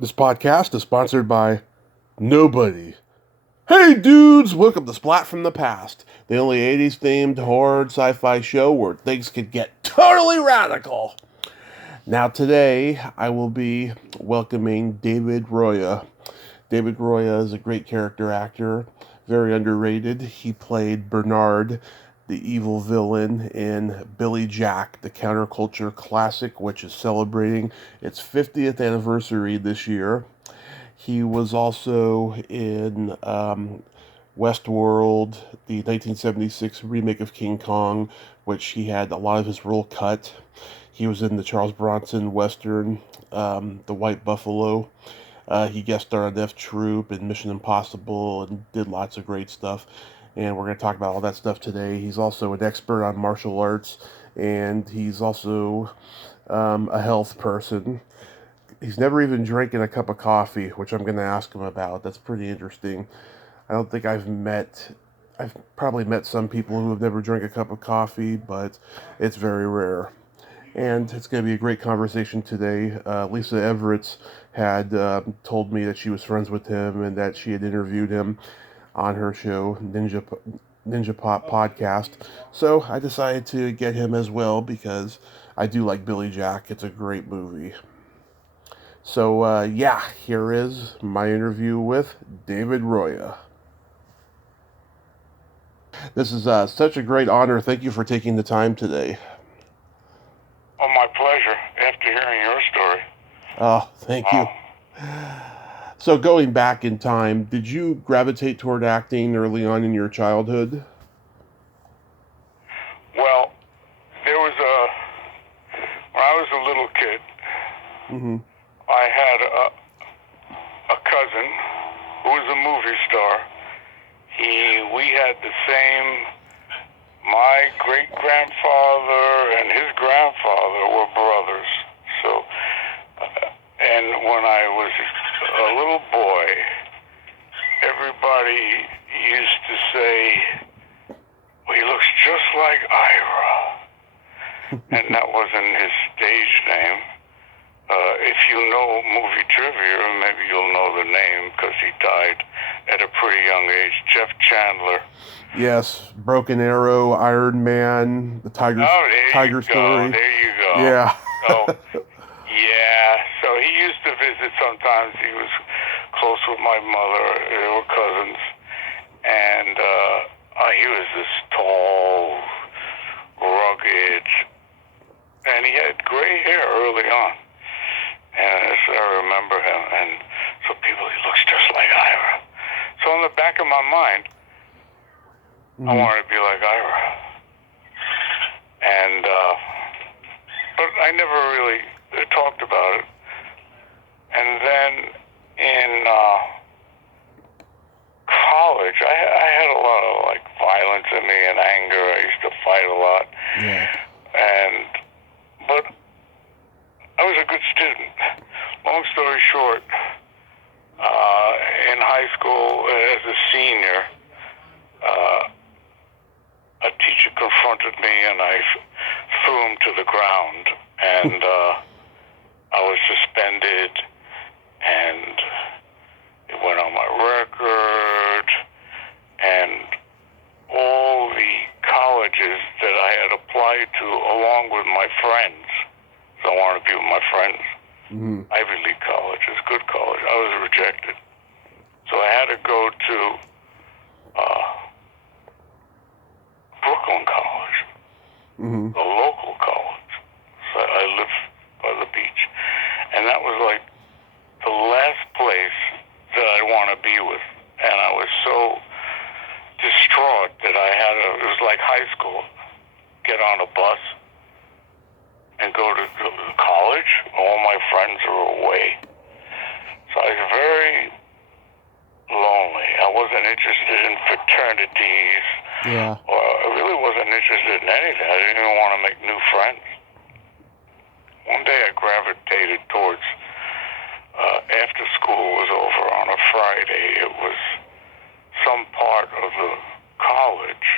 This podcast is sponsored by nobody. Hey dudes, welcome to Splat from the Past, the only 80s themed horror sci-fi show where things could get totally radical. Now today, I will be welcoming David Roya. David Roya is a great character actor, very underrated. He played Bernard, the evil villain, in Billy Jack, the counterculture classic, which is celebrating its 50th anniversary this year. He was also in Westworld, the 1976 remake of King Kong, which he had a lot of his role cut. He was in the Charles Bronson Western, The White Buffalo. He guest starred on F Troop and Mission Impossible and did lots of great stuff. And we're going to talk about all that stuff today. He's also an expert on martial arts, and he's also a health person. He's never even drinking a cup of coffee, which I'm going to ask him about. That's pretty interesting. I don't think I've probably met some people who have never drank a cup of coffee, but it's very rare. And it's going to be a great conversation today. Lisa Everett's had told me that she was friends with him and that she had interviewed him on her show, Ninja Pop Podcast. So I decided to get him as well because I do like Billy Jack. It's a great movie. So, yeah, here is my interview with David Roya. This is such a great honor. Thank you for taking the time today. Oh, my pleasure. After hearing your story. Oh, thank you. So, going back in time, did you gravitate toward acting early on in your childhood? Well, when I was a little kid, Mm-hmm. I had a cousin who was a movie star. We had the same, my great-grandfather and his grandfather were brothers. So, and when I was a little boy, everybody used to say, well, he looks just like Ira. And that wasn't his stage name. If you know movie trivia, maybe you'll know the name because he died at a pretty young age. Jeff Chandler. Yes, Broken Arrow, Iron Man, the Tiger Story. There you go. Yeah. So, yeah. So he used to visit sometimes. He was close with my mother. They were cousins. And he was this tall, rugged, and he had gray hair early on. And I remember him, and so he looks just like Ira. So in the back of my mind, I wanted to be like Ira. And, but I never really talked about it. And then in college, I had a lot of like violence in me and anger. I used to fight a lot. Yeah. But I was a good student. Long story short, in high school, as a senior, a teacher confronted me and I threw him to the ground. And I was suspended, and it went on my record, and all the colleges that I had applied to along with my friends, so I wanted to be with my friends, Ivy League colleges, good college, I was rejected. So I had to go to Brooklyn College, a local college. So I lived by the beach. And that was like the last place that I want to be with. And I was so distraught that it was like high school, get on a bus and go to college. All my friends were away. So I was very lonely. I wasn't interested in fraternities. Yeah. Or I really wasn't interested in anything. I didn't even want to make new friends. One day I gravitated towards, after school was over on a Friday, it was some part of the college,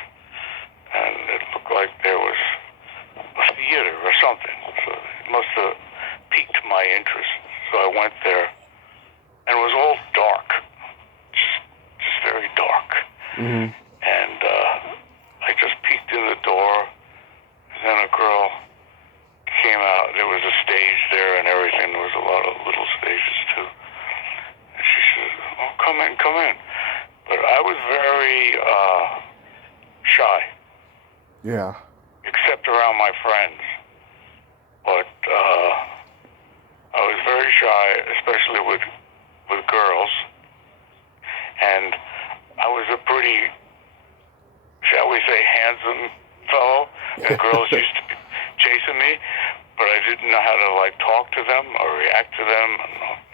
and it looked like there was a theater or something. So it must have piqued my interest. So I went there and it was all dark, just very dark. Mm-hmm. And I just peeked in the door, and then a girl came out. There was a stage there and everything. There was a lot of little stages too. And she said, "Oh, come in, come in." But I was very shy. Yeah. Except around my friends. But I was very shy, especially with girls. And I was a pretty, shall we say, handsome fellow. And girls used to be chasing me, but I didn't know how to like talk to them or react to them.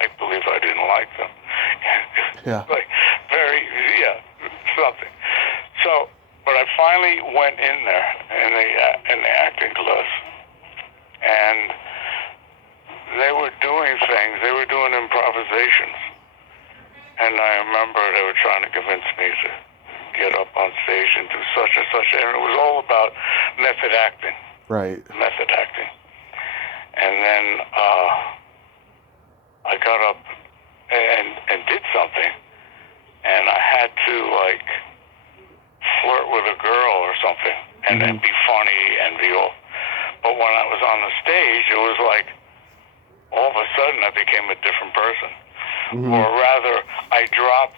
I believe I didn't like them. Yeah. Like something. So, but I finally went in there in the acting class, and they were doing things. They were doing improvisations, and I remember they were trying to convince me to get up on stage and do such and such, and it was all about method acting. Right. Method acting. And then I got up and did something, and I had to like flirt with a girl or something, and then be funny and be all. But when I was on the stage, it was like all of a sudden I became a different person, or rather, I dropped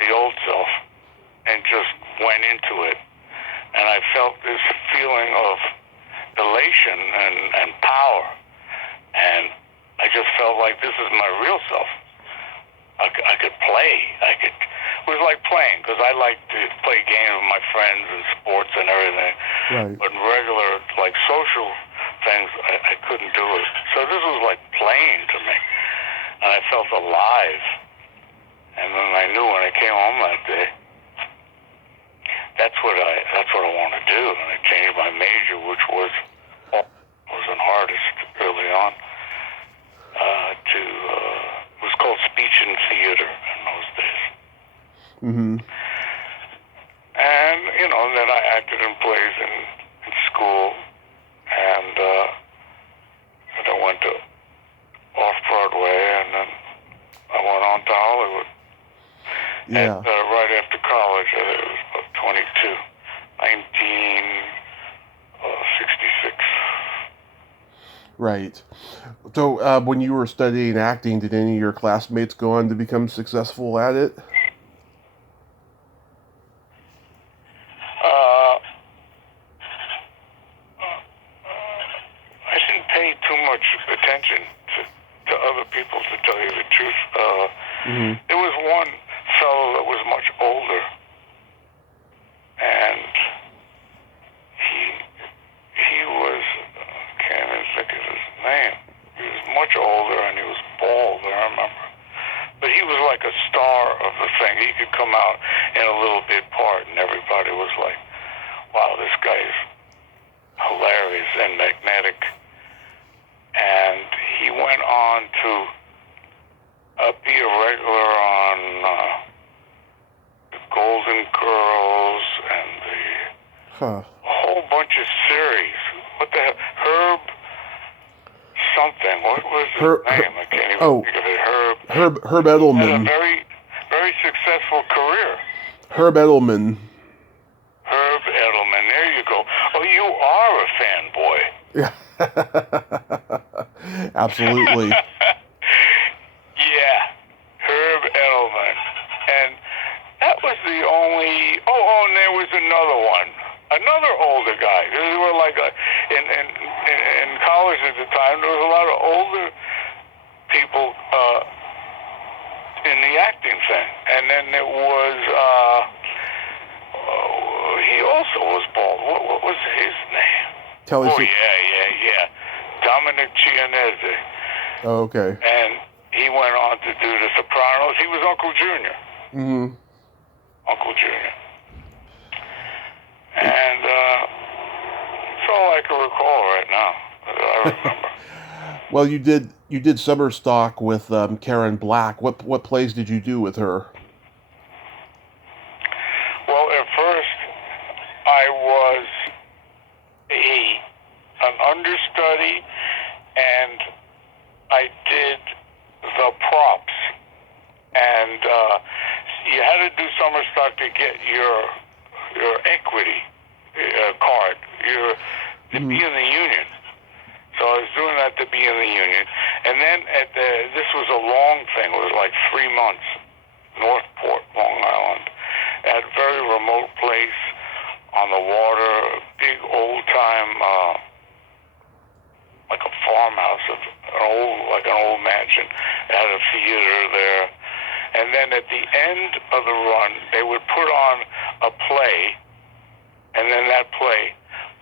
the old self and just went into it, and I felt this feeling of elation and power, and I just felt like this is my real self. I could play. It was like playing, because I like to play games with my friends and sports and everything. Right. But regular, like social things, I couldn't do it. So this was like playing to me, and I felt alive. And then I knew when I came home that day, that's what I want to do. And I changed my major, which was an artist early on, to it was called speech and theater in those days. Mm-hmm. And then I acted in plays in school, and then I went to off Broadway, and then I went on to Hollywood. Yeah. And right after college, it was about 22, 1966. Right. So when you were studying acting, did any of your classmates go on to become successful at it? I didn't pay too much attention to other people, to tell you the truth. There was one fellow that was much older, and he was, can't even think of his name. He was much older, and he was bald, I remember. But he was like a star of the thing. He could come out in a little bit part, and everybody was like, wow, this guy's hilarious and magnetic. And he went on to be a regular on the Golden Girls and a whole bunch of series. What the hell? Herb something. What was his name? I can't even think of it. Herb Edelman. He had a very, very successful career. Herb Edelman. Herb Edelman. There you go. Oh, you are a fanboy. Yeah. Absolutely. Yeah. Herb Edelman. And that was the only... and there was another one. Another older guy. They were like in college at the time, there was a lot of older people in the acting thing. And then there was... he also was bald. What was his name? Yeah. Dominic Chianese. Oh, okay. And he went on to do The Sopranos. He was Uncle Junior. Mm-hmm. Uncle Junior. And that's all I can recall right now that I remember. Well, you did summer stock with Karen Black. What plays did you do with her? Well, at first I was an understudy, and I did the props. to get your equity card, to be in the union. So I was doing that to be in the union. And then this was a long thing. It was like 3 months, Northport, Long Island, at a very remote place on the water, a big old-time, like a farmhouse, like an old mansion. It had a theater there. And then at the end of the run, they would put on a play, and then that play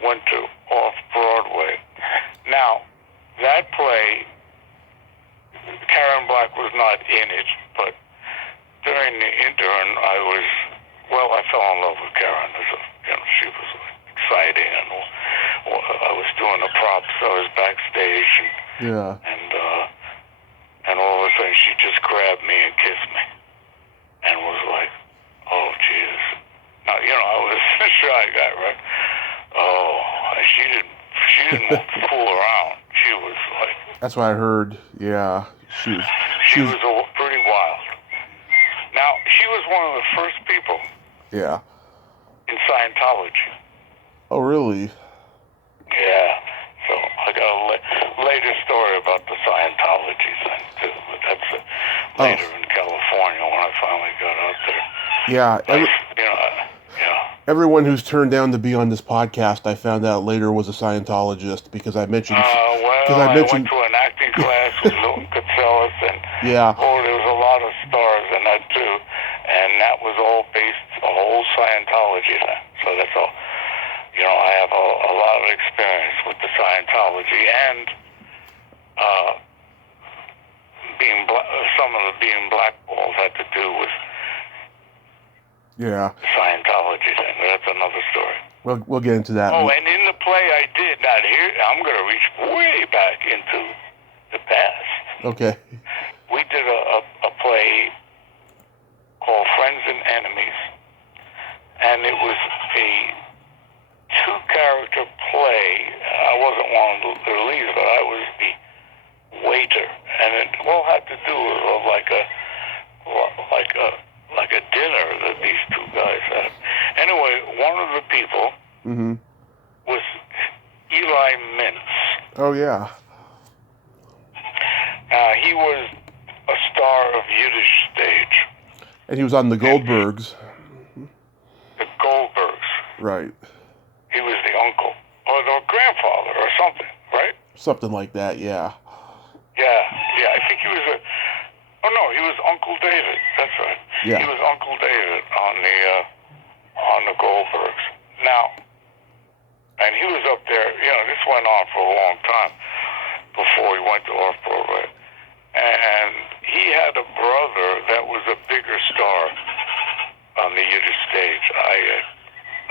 went to off-Broadway. Now, that play, Karen Black was not in it, but during the intern, I fell in love with Karen. She was exciting, and I was doing the props. I was backstage, and all of a sudden, she just grabbed me and kissed me, and was like, "Oh, Jesus!" Now, I was a shy guy, right? Oh, she didn't fool around. She was like... That's what I heard, yeah. She was pretty wild. Now, she was one of the first people in Scientology. Oh, really? Yeah. So I got a later story about the Scientology thing, too. But that's later in California when I finally got out there. Yeah. Everyone who's turned down to be on this podcast, I found out later, was a Scientologist because I mentioned... I went to an acting class with Milton Katselis, and there was a lot of stars in that too, and that was all based on the whole Scientology thing. So that's all. I have a lot of experience with the Scientology, and some of the being blackballed had to do with Scientology thing. That's another story. We'll get into that. Oh, and in the play I did, I'm going to reach way back into the past. Okay. We did a play called Friends and Enemies, and it was a 2-character play. I wasn't one of the leads, but I was the waiter, and it all had to do with like a dinner that these two guys had. Anyway, one of the people was Eli Mintz. Oh, yeah. He was a star of Yiddish stage. And he was on the Goldbergs. The Goldbergs. Right. He was the uncle, or the grandfather, or something, right? Something like that, yeah. Yeah, I think he was he was Uncle David, that's right. Yeah. He was Uncle David on the Goldbergs. Now, and he was up there, this went on for a long time before he went to Off-Broadway. And he had a brother that was a bigger star on the Yiddish stage. I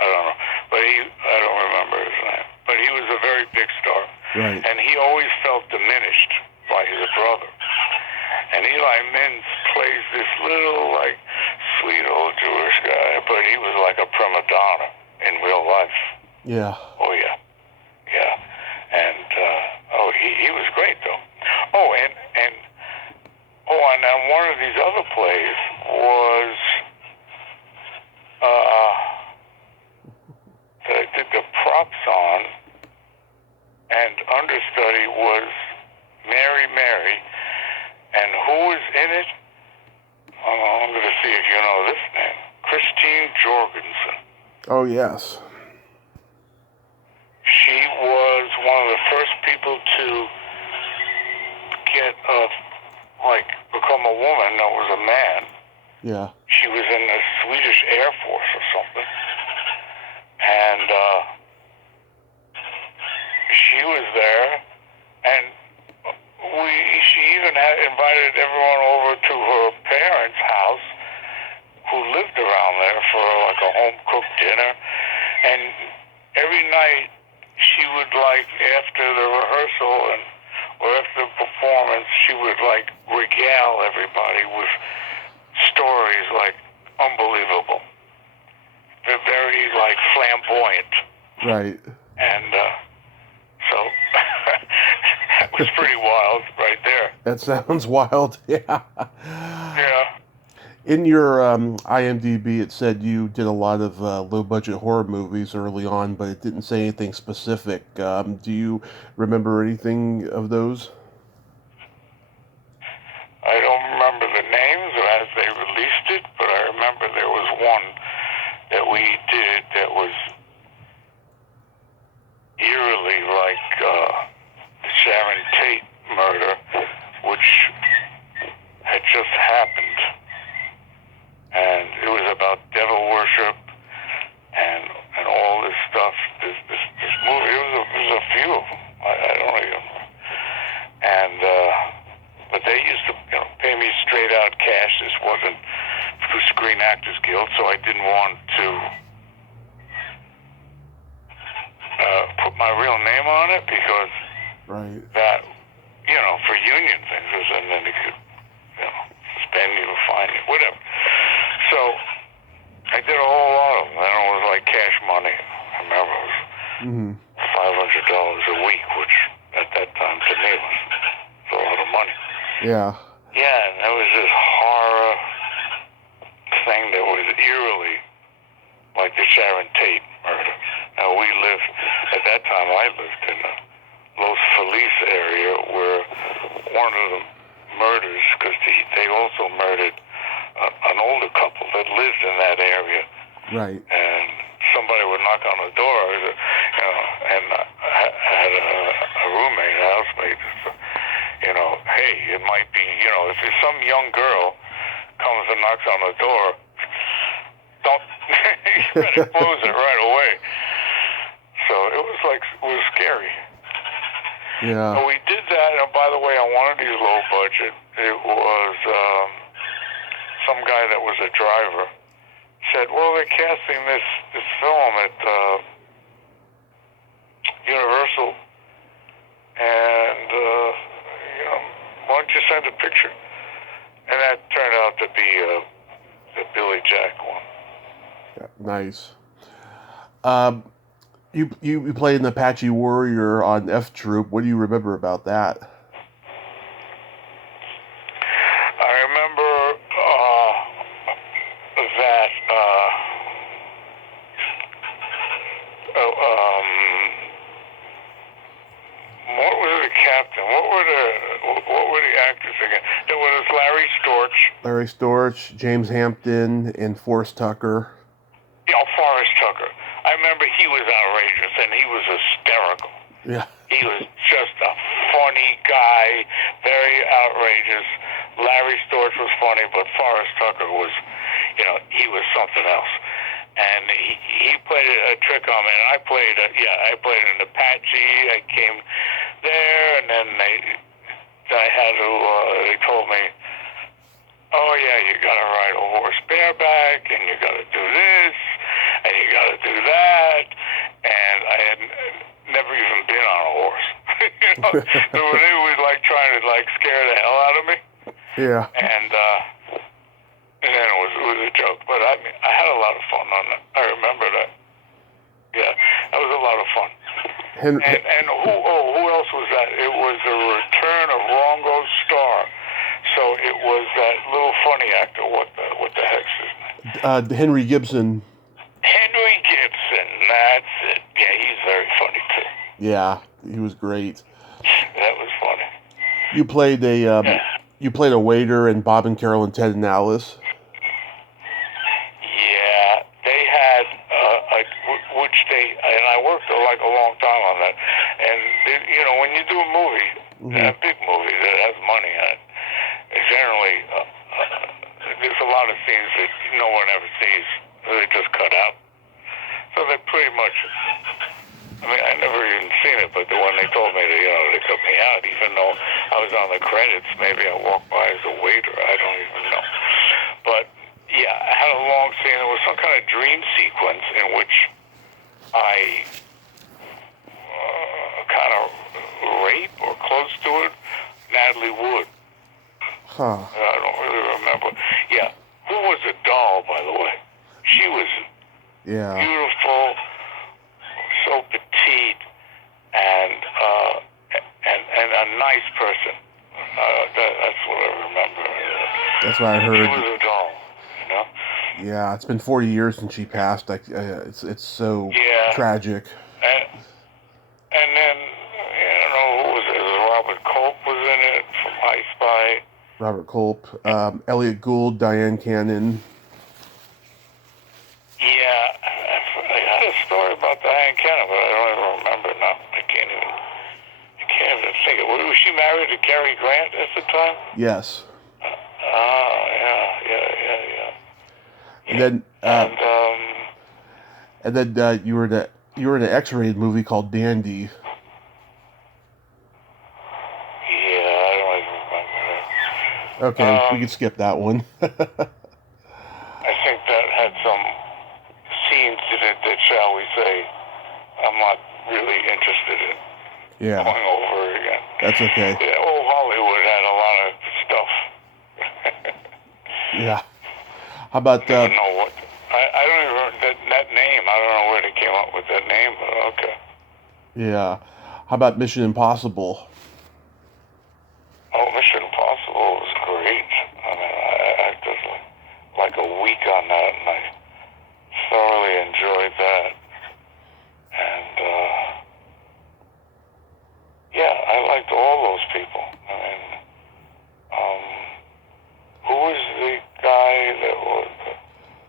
don't know, but I don't remember his name. But he was a very big star. Right. And he always felt diminished by his brother. And Eli Mintz plays this little, sweet old Jewish guy, but he was like a prima donna in real life. Yeah. Oh, yeah. Yeah. And, he was great, though. Oh, and then one of these other plays was, that I did the props on, and understudy was Mary, and who was in it? I'm going to see if you know this name. Christine Jorgensen. Oh, yes. She was one of the first people to get become a woman that was a man. Yeah. She was in the Swedish Air Force or something. And she was there, and she even had invited everyone over to her parents' house who lived around there for a home-cooked dinner. And every night she would after the rehearsal or after the performance, she would regale everybody with stories unbelievable. They're very flamboyant. Right. And so that was pretty wild right there. That sounds wild. Yeah. Yeah. In your IMDb, it said you did a lot of low-budget horror movies early on, but it didn't say anything specific. Do you remember anything of those? I don't remember the names as they released it, but I remember there was one that we did that was eerily like the Sharon Tate murder, which had just happened. And it was about devil worship and all this stuff. This movie, it was a few of them. I don't even. And but they used to pay me straight out cash. This wasn't through Screen Actors Guild, so I didn't want to put my real name on it because that for union things, and then they could suspend you or fine you, whatever. So I did a whole lot of them, and it was like cash money. I remember it was $500 a week, which at that time to me was a lot of money. Yeah. Yeah, and there was this horror thing that was eerily like the Sharon Tate murder. Now we lived, at that time I lived in the Los Feliz area where one of the murders, because they also murdered an older couple that lived in that area. Right. And somebody would knock on the door, and I had a roommate, a housemate, hey, it might be, if there's some young girl comes and knocks on the door, don't, you better close it right away. So it was scary. Yeah. So we did that, and by the way, on one of these low budget, it was some guy that was a driver said, well, they're casting this film at Universal, and why don't you send a picture? And that turned out to be the Billy Jack one. Yeah, nice. You played an Apache warrior on F Troop. What do you remember about that? I remember that what was the captain? What were the actors again? There was Larry Storch. Larry Storch, James Hampton, and Forrest Tucker. Forrest Tucker. I remember he was outrageous and he was hysterical. Yeah. He was just a funny guy, very outrageous. Larry Storch was funny, but Forrest Tucker was, he was something else. And he played a trick on me, and I played an Apache. I came there, and then they told me, oh yeah, you gotta ride a horse bareback, and you gotta do this, and you gotta do that. And I had never even been on a horse. So they were trying to scare the hell out of me. Yeah. And then it was a joke, but I had a lot of fun on that. I remember that. Yeah, that was a lot of fun. And who else was that? It was a return of Rongo Starr. So it was that little funny actor. What the heck's his name? Henry Gibson. Henry Gibson. That's it. Yeah, he's very funny too. Yeah, he was great. That was funny. You played a waiter in Bob and Carol and Ted and Alice. Yeah, they had and I worked a long time on that. And when you do a movie, a big movie that has money in it, generally there's a lot of scenes that no one ever sees. They just cut out. So they pretty much. I never even seen it, but when they told me that they cut me out, even though I was on the credits, maybe I walked by as a waiter. I don't even know. But yeah, I had a long scene. There was some kind of dream sequence in which I kind of rape or close to it Natalie Wood. Huh. I don't really remember. Yeah, who was a doll, by the way? She was beautiful, so petite, and a nice person. That's what I remember. That's what I heard. She was a doll. Yeah, it's been 40 years since she passed. It's so Yeah, tragic. and then who was it? Robert Culp was in it from I Spy. Robert Culp, Elliot Gould, Diane Cannon. Yeah, I had a story about Diane Cannon, but I don't even remember now. I can't even think of it. Was she married to Cary Grant at the time? Yes. Oh, yeah. And then you were in an X-rated movie called Dandy. Yeah, I don't even remember that. Okay, we can skip that one. I think that had some scenes in it that, shall we say, I'm not really interested in Yeah, going over again. that's okay. Yeah, old Hollywood had a lot of stuff. Yeah. How about I don't even know what. I don't even that name. I don't know where they came up with that name, but okay. yeah? How about Mission Impossible? Oh, Mission Impossible was great. I mean, I acted like a week on that, and I thoroughly enjoyed that. And yeah, I liked all those people. I mean, who was the guy that was?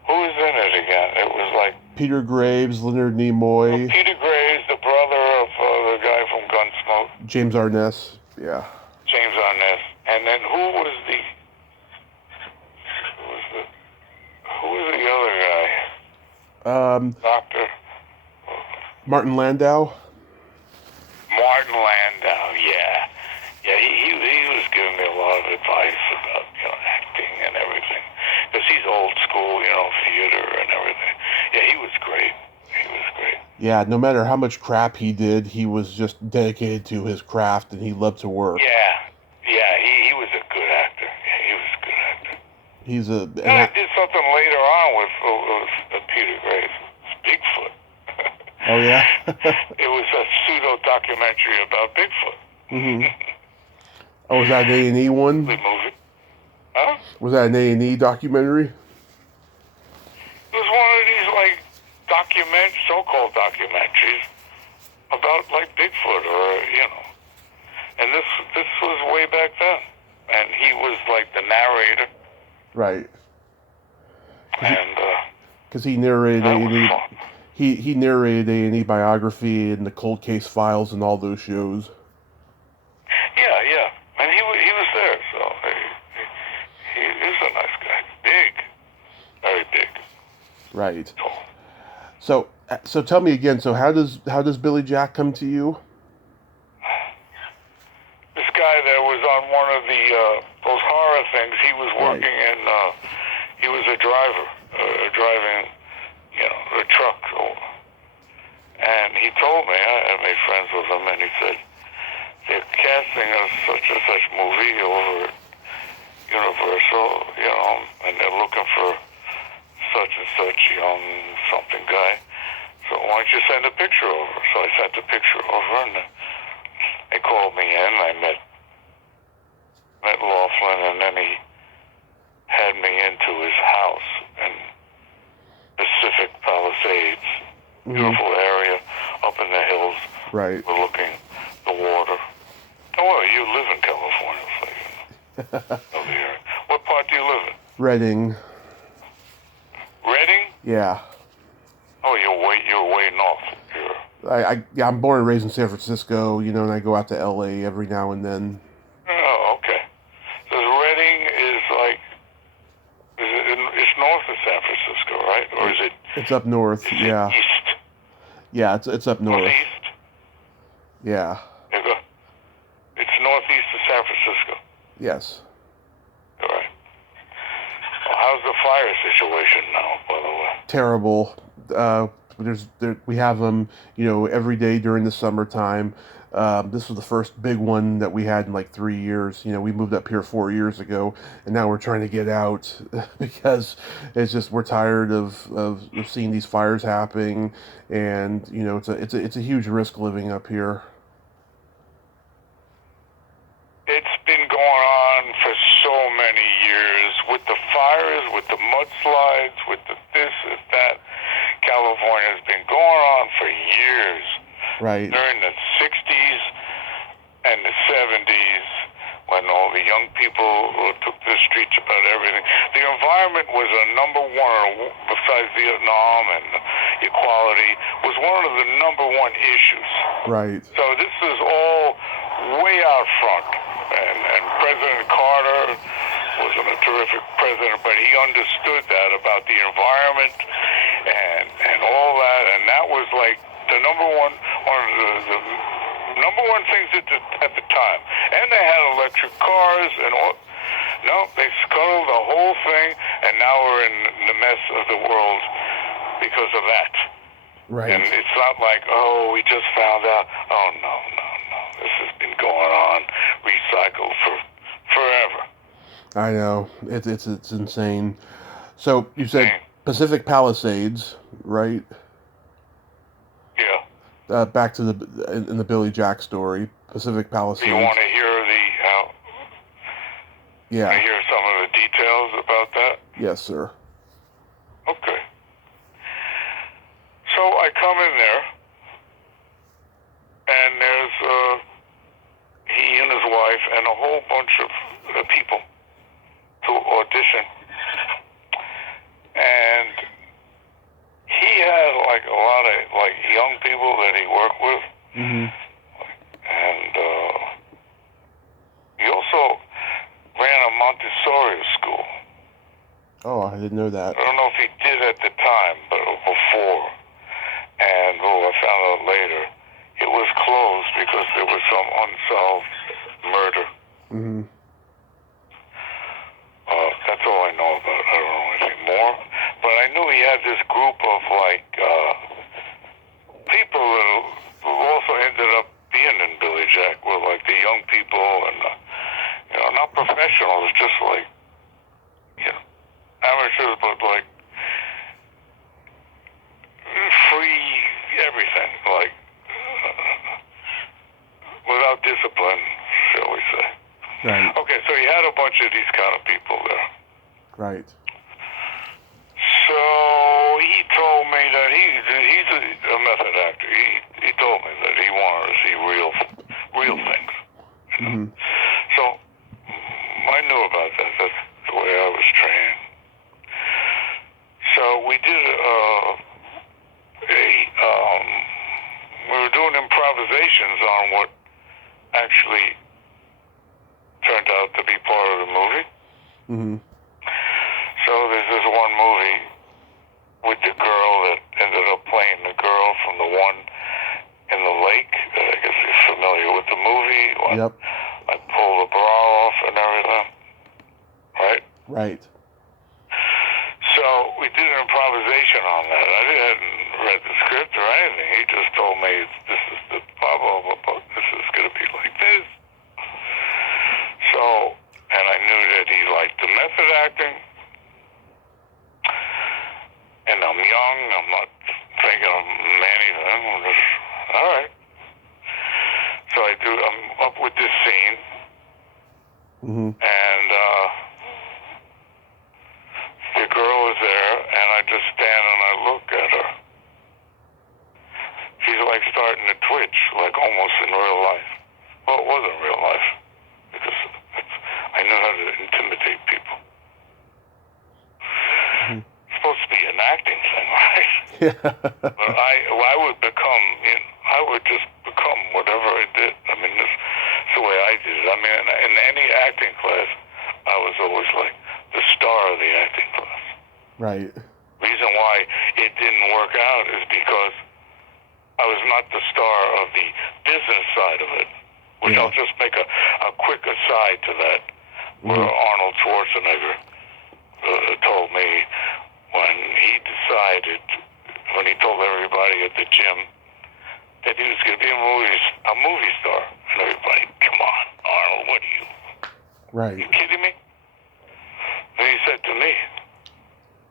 Who was in it again? It was like Peter Graves, Leonard Nimoy, Peter Graves, the brother of the guy from Gunsmoke, James Arness. Yeah. James Arness, and then who was the other guy? Doctor Martin Landau. Martin Landau. Yeah. He was giving me a lot of advice about acting and everything, because he's old school, theater and everything. Yeah, he was great. Yeah, no matter how much crap he did, he was just dedicated to his craft and he loved to work. Yeah, he was a good actor. Yeah, he was a good actor. He's a. And I did something later on with Peter Graves. Bigfoot. Oh yeah. It was a pseudo documentary about Bigfoot. Oh, was that an A&E one? The movie. Huh? Was that an A&E documentary? It was one of these so-called documentaries about Bigfoot, or And this was way back then, and he was the narrator. Right. And because he narrated that was A&E. fun. He narrated A&E biography and the Cold Case Files and all those shows. Yeah, and he was there, so he is a nice guy. Big, very big. Right. Tall. So tell me again. So how does Billy Jack come to you? This guy that was on one of those horror things. He was working in. He was a driver, driving, a truck. And he told me, I made friends with him, and he said, they're casting a such and such movie over at Universal, and they're looking for such and such young something guy. So why don't you send a picture over? So I sent a picture over, and they called me in. I met Laughlin, and then he had me into his house in Pacific Palisades. Beautiful area up in the hills. Right. Overlooking the water. Oh, well, you live in California, so over here. What part do you live in? Reading. Reading? Yeah. Oh, you're way north. I'm born and raised in San Francisco, and I go out to LA every now and then. Oh, okay. So Reading is it's north of San Francisco, right? Or is it? It's up north. Is yeah. It east. Yeah, it's up north. Northeast. Yeah. It's northeast of San Francisco. Yes. All right. Well, how's the fire situation now, by the way? Terrible. We have them, every day during the summertime. This was the first big one that we had in 3 years. We moved up here 4 years ago, and now we're trying to get out because it's just we're tired of seeing these fires happening, and it's a huge risk living up here. It's been going on for so many years, with the fires, with the mudslides, with the this and that. California's been going on for years. Right. During the 60s and the 70s, when all the young people took to the streets about everything, the environment was a number one, besides Vietnam and equality, was one of the number one issues. Right. So this is all way out front. And President Carter was a terrific president, but he understood that about the environment and all that, and that was like the number one the number one things at the time. And they had electric cars and all. No, they scuttled the whole thing, and now we're in the mess of the world because of that. Right. And it's not like, oh, we just found out. Oh, no. This has been going on, recycled for forever. I know. It's insane. So you said Pacific Palisades, right? Yeah. Back to in the Billy Jack story, Pacific Palisades. Do you want to hear Yeah. hear some of the details about that? Yes, sir. Okay. So I come in there, and there's he and his wife and a whole bunch of people to audition. And he had like a lot of like young people that he worked with. Mm-hmm. And he also ran a Montessori school. Oh, I didn't know that. I don't know if he did at the time, but before. And I found out later, it was closed because there was some unsolved murder. Mm-hmm. That's all I know about it. I don't know anything more. But I knew he had this group of like people who also ended up being in Billy Jack, were like the young people and not professionals, just like amateurs, but like free everything, like without discipline, shall we say. Right. Okay, so he had a bunch of these kind of people there. Right. So he told me that he's a method actor. He told me that he wanted to see real things. Mm-hmm. So I knew about that. That's the way I was trained. So we did we were doing improvisations on what actually turned out to be part of the movie. Mm-hmm. So there's this one movie with the girl that ended up playing the girl from the one in the lake. I guess you're familiar with the movie. Yep. I pull the bra off and everything. Right? Right. So we did an improvisation on that. I hadn't read the script or anything. He just told me this is the blah, blah, blah, blah. This is going to be like this. So, and I knew that he liked the method acting. And I'm young. I'm not thinking of anything. I'm just, all right. So I'm up with this scene. Mm-hmm. And the girl is there, and I just stand and I look at her. She's like starting to twitch, like almost in real life. Well, it wasn't real life, because I know how to intimidate people. Mm-hmm. It's supposed to be an acting thing, right? Yeah. But I would become, I would just become whatever I did. I mean, this is the way I did it. I mean, in any acting class, I was always like the star of the acting class. Right. Reason why it didn't work out is because I was not the star of the business side of it, which Yeah. I'll just make a quick aside to that, where Arnold Schwarzenegger told me when he told everybody at the gym that he was going to be a movie star, and everybody, come on, Arnold, what are you? Right. You kidding me? And he said to me,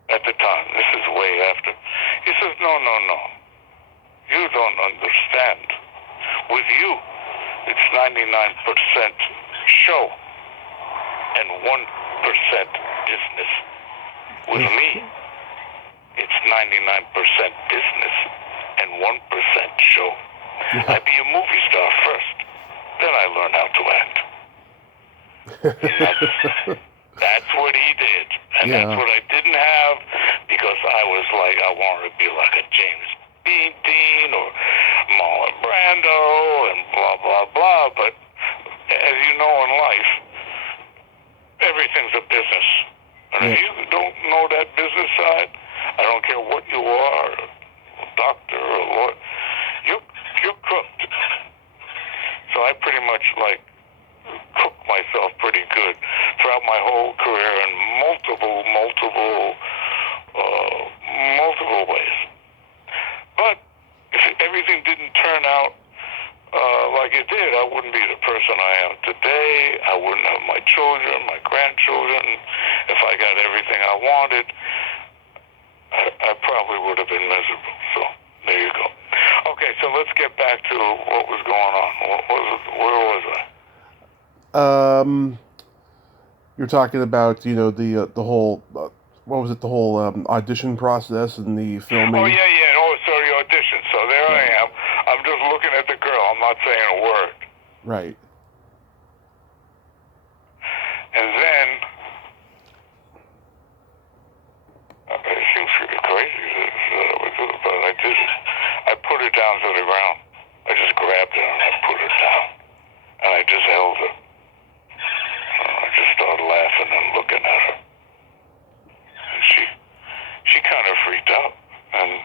at the time, this is way after, he says, no. You don't understand. With you, it's 99% show and 1% business. With me, it's 99% business and 1% show. I be a movie star first, then I learn how to act. And that's what he did, and that's what I didn't have, because I was like, I wanted to be like a James Dean or Marlon Brando and blah blah blah. But as you know in life, everything's a business, and if you don't know that business side, I don't care what you are, a doctor or what, you're cooked. So I pretty much like cooked myself pretty good throughout my whole career in multiple ways. But if everything didn't turn out like it did, I wouldn't be the person I am today. I wouldn't have my children, my grandchildren. If I got everything I wanted, I probably would have been miserable. So there you go. Okay, so let's get back to what was going on. Where was I? You're talking about, the whole, what was it, the whole audition process and the filming? Oh, yeah. Oh, so the audition. So there I am. I'm just looking at the girl. I'm not saying a word. Right. And then, it seems crazy, but I did it. I put her down to the ground. I just grabbed her and I put her down. And I just held her. I just started laughing and looking at her. And she kind of freaked out. And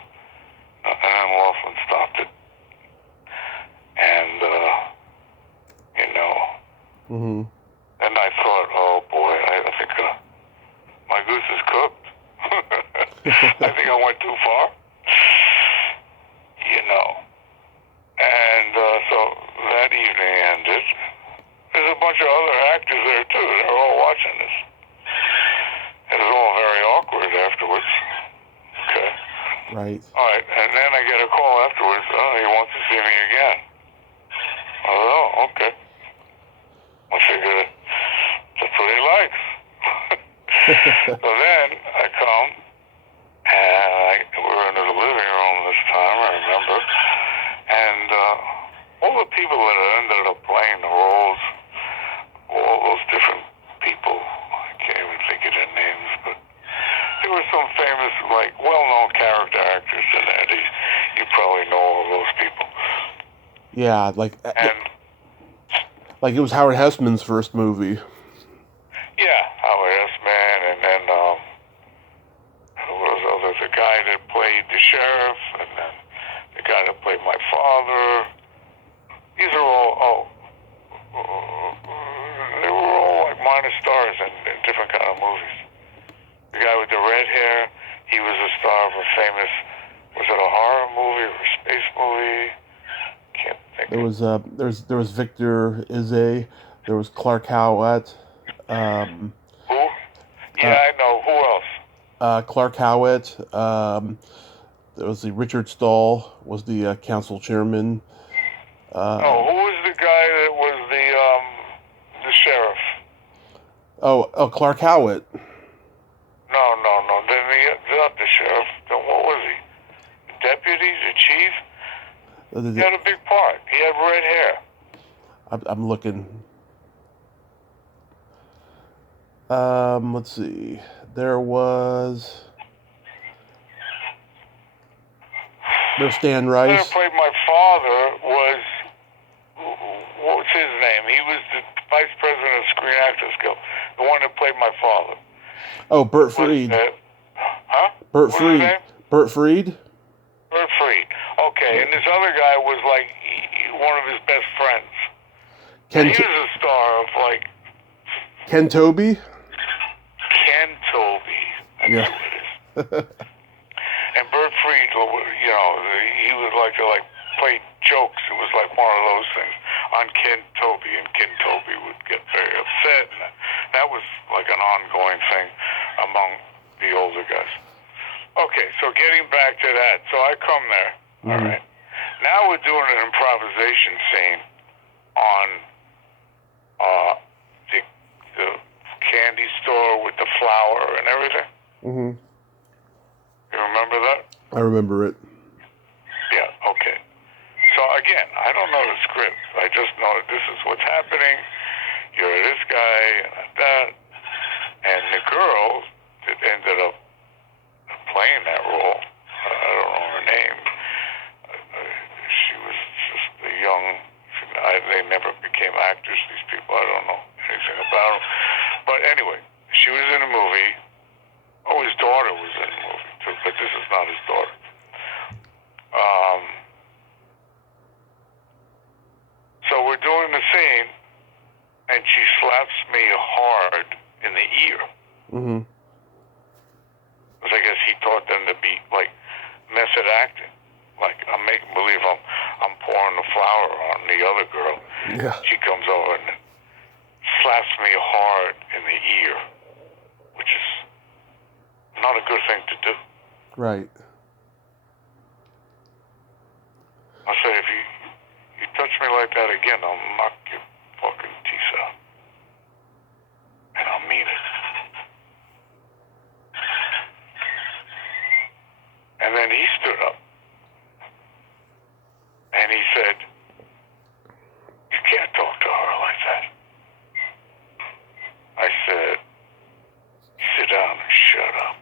then Laughlin stopped it. And, and I thought, oh boy, I think my goose is cooked. I think I went too far. And so that evening ended. There's a bunch of other actors there too. They're all watching this. It was all very awkward afterwards. Okay. Right. All right, and then I get a call afterwards. Oh, he wants to see me again. Oh, okay. I figured that's what he likes. So then I come, and we were in the living room this time, I remember. And all the people that ended up playing the roles, all those different people, I can't even think of their names, but there were some famous, like, well-known character actors in there. You probably know all those people. Yeah, like it was Howard Hessman's first movie. Yeah, Howard Hessman, and then who was the guy that played the sheriff, and then the guy that played my father. These are all, they were all like minor stars in different kind of movies. The guy with the red hair, he was a star of a famous, was it a horror movie or a space movie? Can't think. There was Victor Izay, there was Clark Howat. Who? Yeah, I know. Who else? Clark Howat. There was the Richard Stahl was the council chairman. Who was the guy that was the sheriff? Oh, Clark Howat. No. Then not the sheriff. Then what was he? The deputy, the chief? He had a big part. He had red hair. I'm looking. Let's see. There's Stan Rice. The guy who played my father was, what was his name? He was the vice president of Screen Actors Guild. The one that played my father. Oh, Bert Freed. Huh? Bert Freed. Bert Freed? Bert Freed. Okay, and this other guy was like one of his best friends. He was a star of like... Ken Tobey? Ken Tobey. That's who it is. And Bert Freed, he was like to play jokes. It was like one of those things on Ken Tobey, and Ken Tobey would get very upset. And that was like an ongoing thing among the older guys. Okay, so getting back to that. So I come there, all right. Now we're doing an improvisation scene on the candy store with the flour and everything. Mm-hmm. You remember that? I remember it. Yeah, okay. So again, I don't know the script. I just know that this is what's happening. You're this guy and that. And the girl that ended up playing that role, I don't know her name. She was just a young, they never became actors, these people. I don't know anything about them. But anyway, she was in a movie. Oh, his daughter was in the movie too, but this is not his daughter. So we're doing the scene, and she slaps me hard in the ear. Mm-hmm. Because I guess he taught them to be like method acting. Like I'm making believe I'm pouring the flour on the other girl. Yeah. She comes over and slaps me hard in the ear, which is not a good thing to do. Right. I said, if you touch me like that again, I'll knock your fucking teeth out. And I'll mean it. And then he stood up. And he said, you can't talk to her like that. I said, sit down and shut up.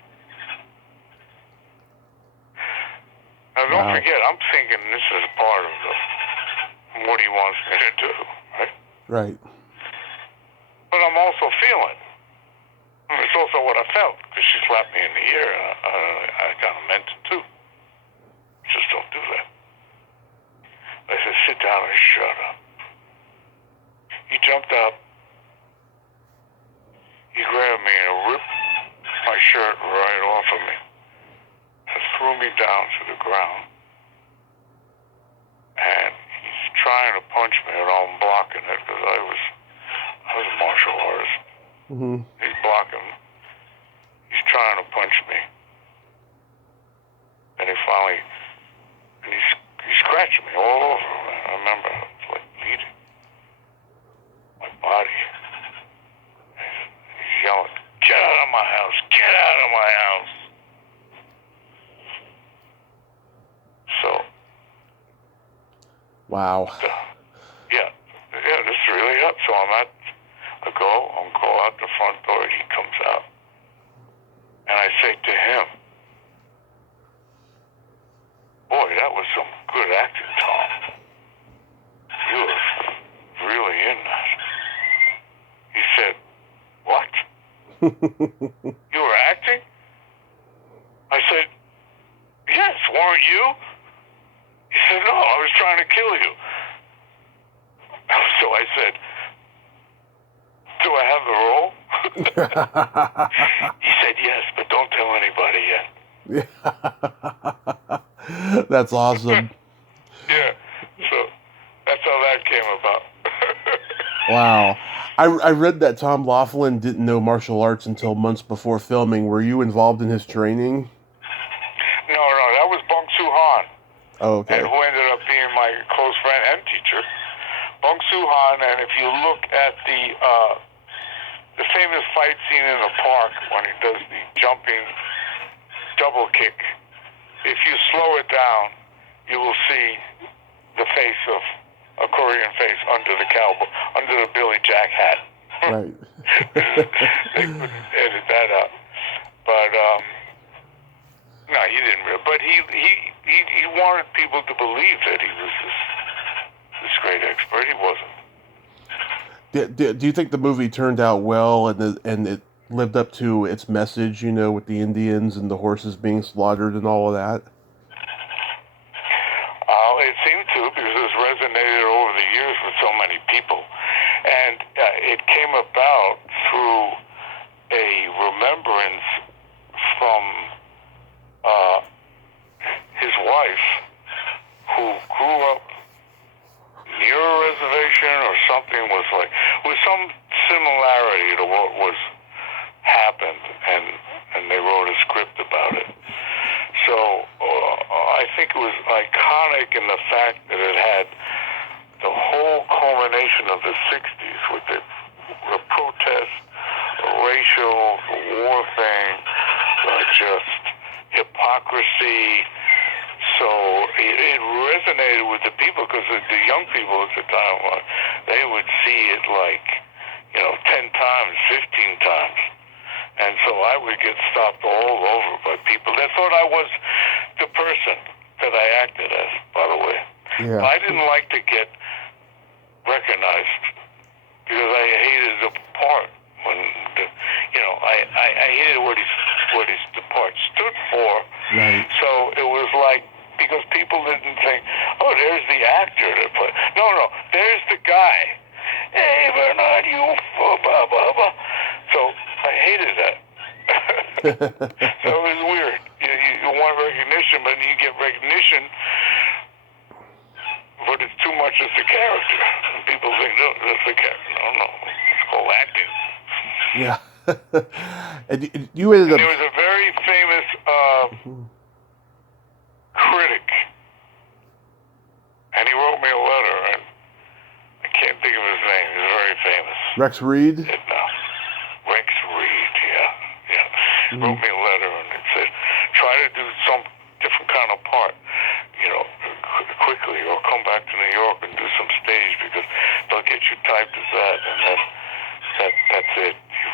Now don't forget, I'm thinking this is part of what he wants me to do, right? Right. But I'm also feeling. It's also what I felt, because she slapped me in the ear, and I kind of meant it too. Just don't do that. I said, sit down and shut up. He jumped up. He grabbed me and ripped my shirt right off of me and threw me down to the ground. And he's trying to punch me, and I'm blocking it because I was a martial artist. Mm-hmm. He's blocking. He's trying to punch me. And he finally, and he scratched me all over. I remember it was like bleeding. My body. He's yelling, get out of my house, get out of my house. So. Wow. Yeah, this really happened. So I go out the front door, he comes out. And I say to him, boy, that was some good acting, Tom. You were really in that. He said, what? You were acting? I said, yes, weren't you? He said, no, I was trying to kill you. So I said, do I have the role? He said, yes, but don't tell anybody yet. That's awesome. Yeah, so that's how that came about. Wow. I read that Tom Laughlin didn't know martial arts until months before filming. Were you involved in his training? No, that was Bong Soo Han. Oh, okay. And who ended up being my close friend and teacher. Bong Soo Han, and if you look at the famous fight scene in the park when he does the jumping double kick, if you slow it down, you will see the face of a Korean face under the Billy Jack hat. Right. They couldn't edit that out. But no, he didn't really. But he wanted people to believe that he was this great expert. He wasn't. Do you think the movie turned out well and it lived up to its message, with the Indians and the horses being slaughtered and all of that? It seemed to, because it resonated over the years with so many people. And it came about through a remembrance from his wife, who grew up near a reservation or something, with some similarity to what was happened, and they wrote a script about it. So I think it was iconic in the fact that it had the whole culmination of the 60s with the protest racial, war thing, just hypocrisy. So it resonated with the people because the young people at the time, they would see it like, 10 times, 15 times. And so I would get stopped all over by people that thought I was the person that I acted as, by the way. Yeah. I didn't like to get recognized because I hated the part when I hated what the part stood for. Right. So it was like, because people didn't think, oh, there's the actor that played. No, there's the guy. Hey, Bernard, you blah blah blah. So I hated that. So it was weird. You want recognition, but you get recognition, but it's too much as the character. And people think, no, that's the character. No, it's called acting. Yeah. And you ended up... There was a very famous critic, and he wrote me a letter, and I can't think of his name. He's very famous. Rex Reed? Rex Reed, yeah. He wrote me a letter, and it said, try to do some different kind of part, quickly, or come back to New York and do some stage, because they'll get you typed as that, and then that's it. You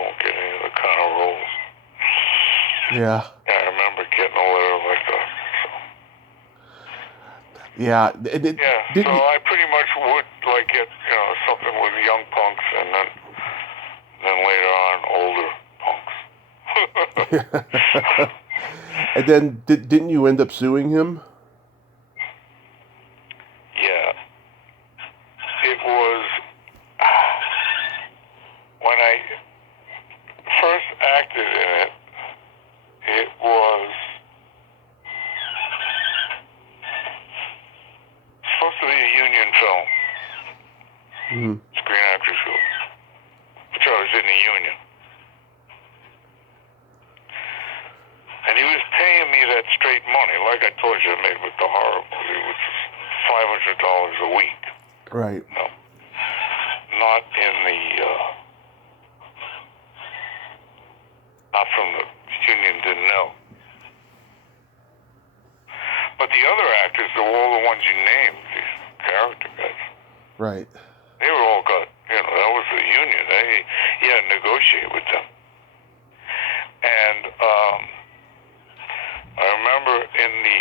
won't get any other kind of roles. Yeah. I remember getting a letter like that. So. Yeah. So I pretty much would get something with young punks, and then later on older punks. And then didn't you end up suing him? Yeah. It was when I first acted in it. It was supposed to be a union film, Screen Actors Guild, which I was in the union. And he was paying me that straight money, like I told you I made with the horror movie, which was $500 a week. Right. Not in the, not from the union, didn't know. But the other actors, all the ones you named, these character guys, right, they were all got, that was the union. He had to negotiate with them. And I remember in the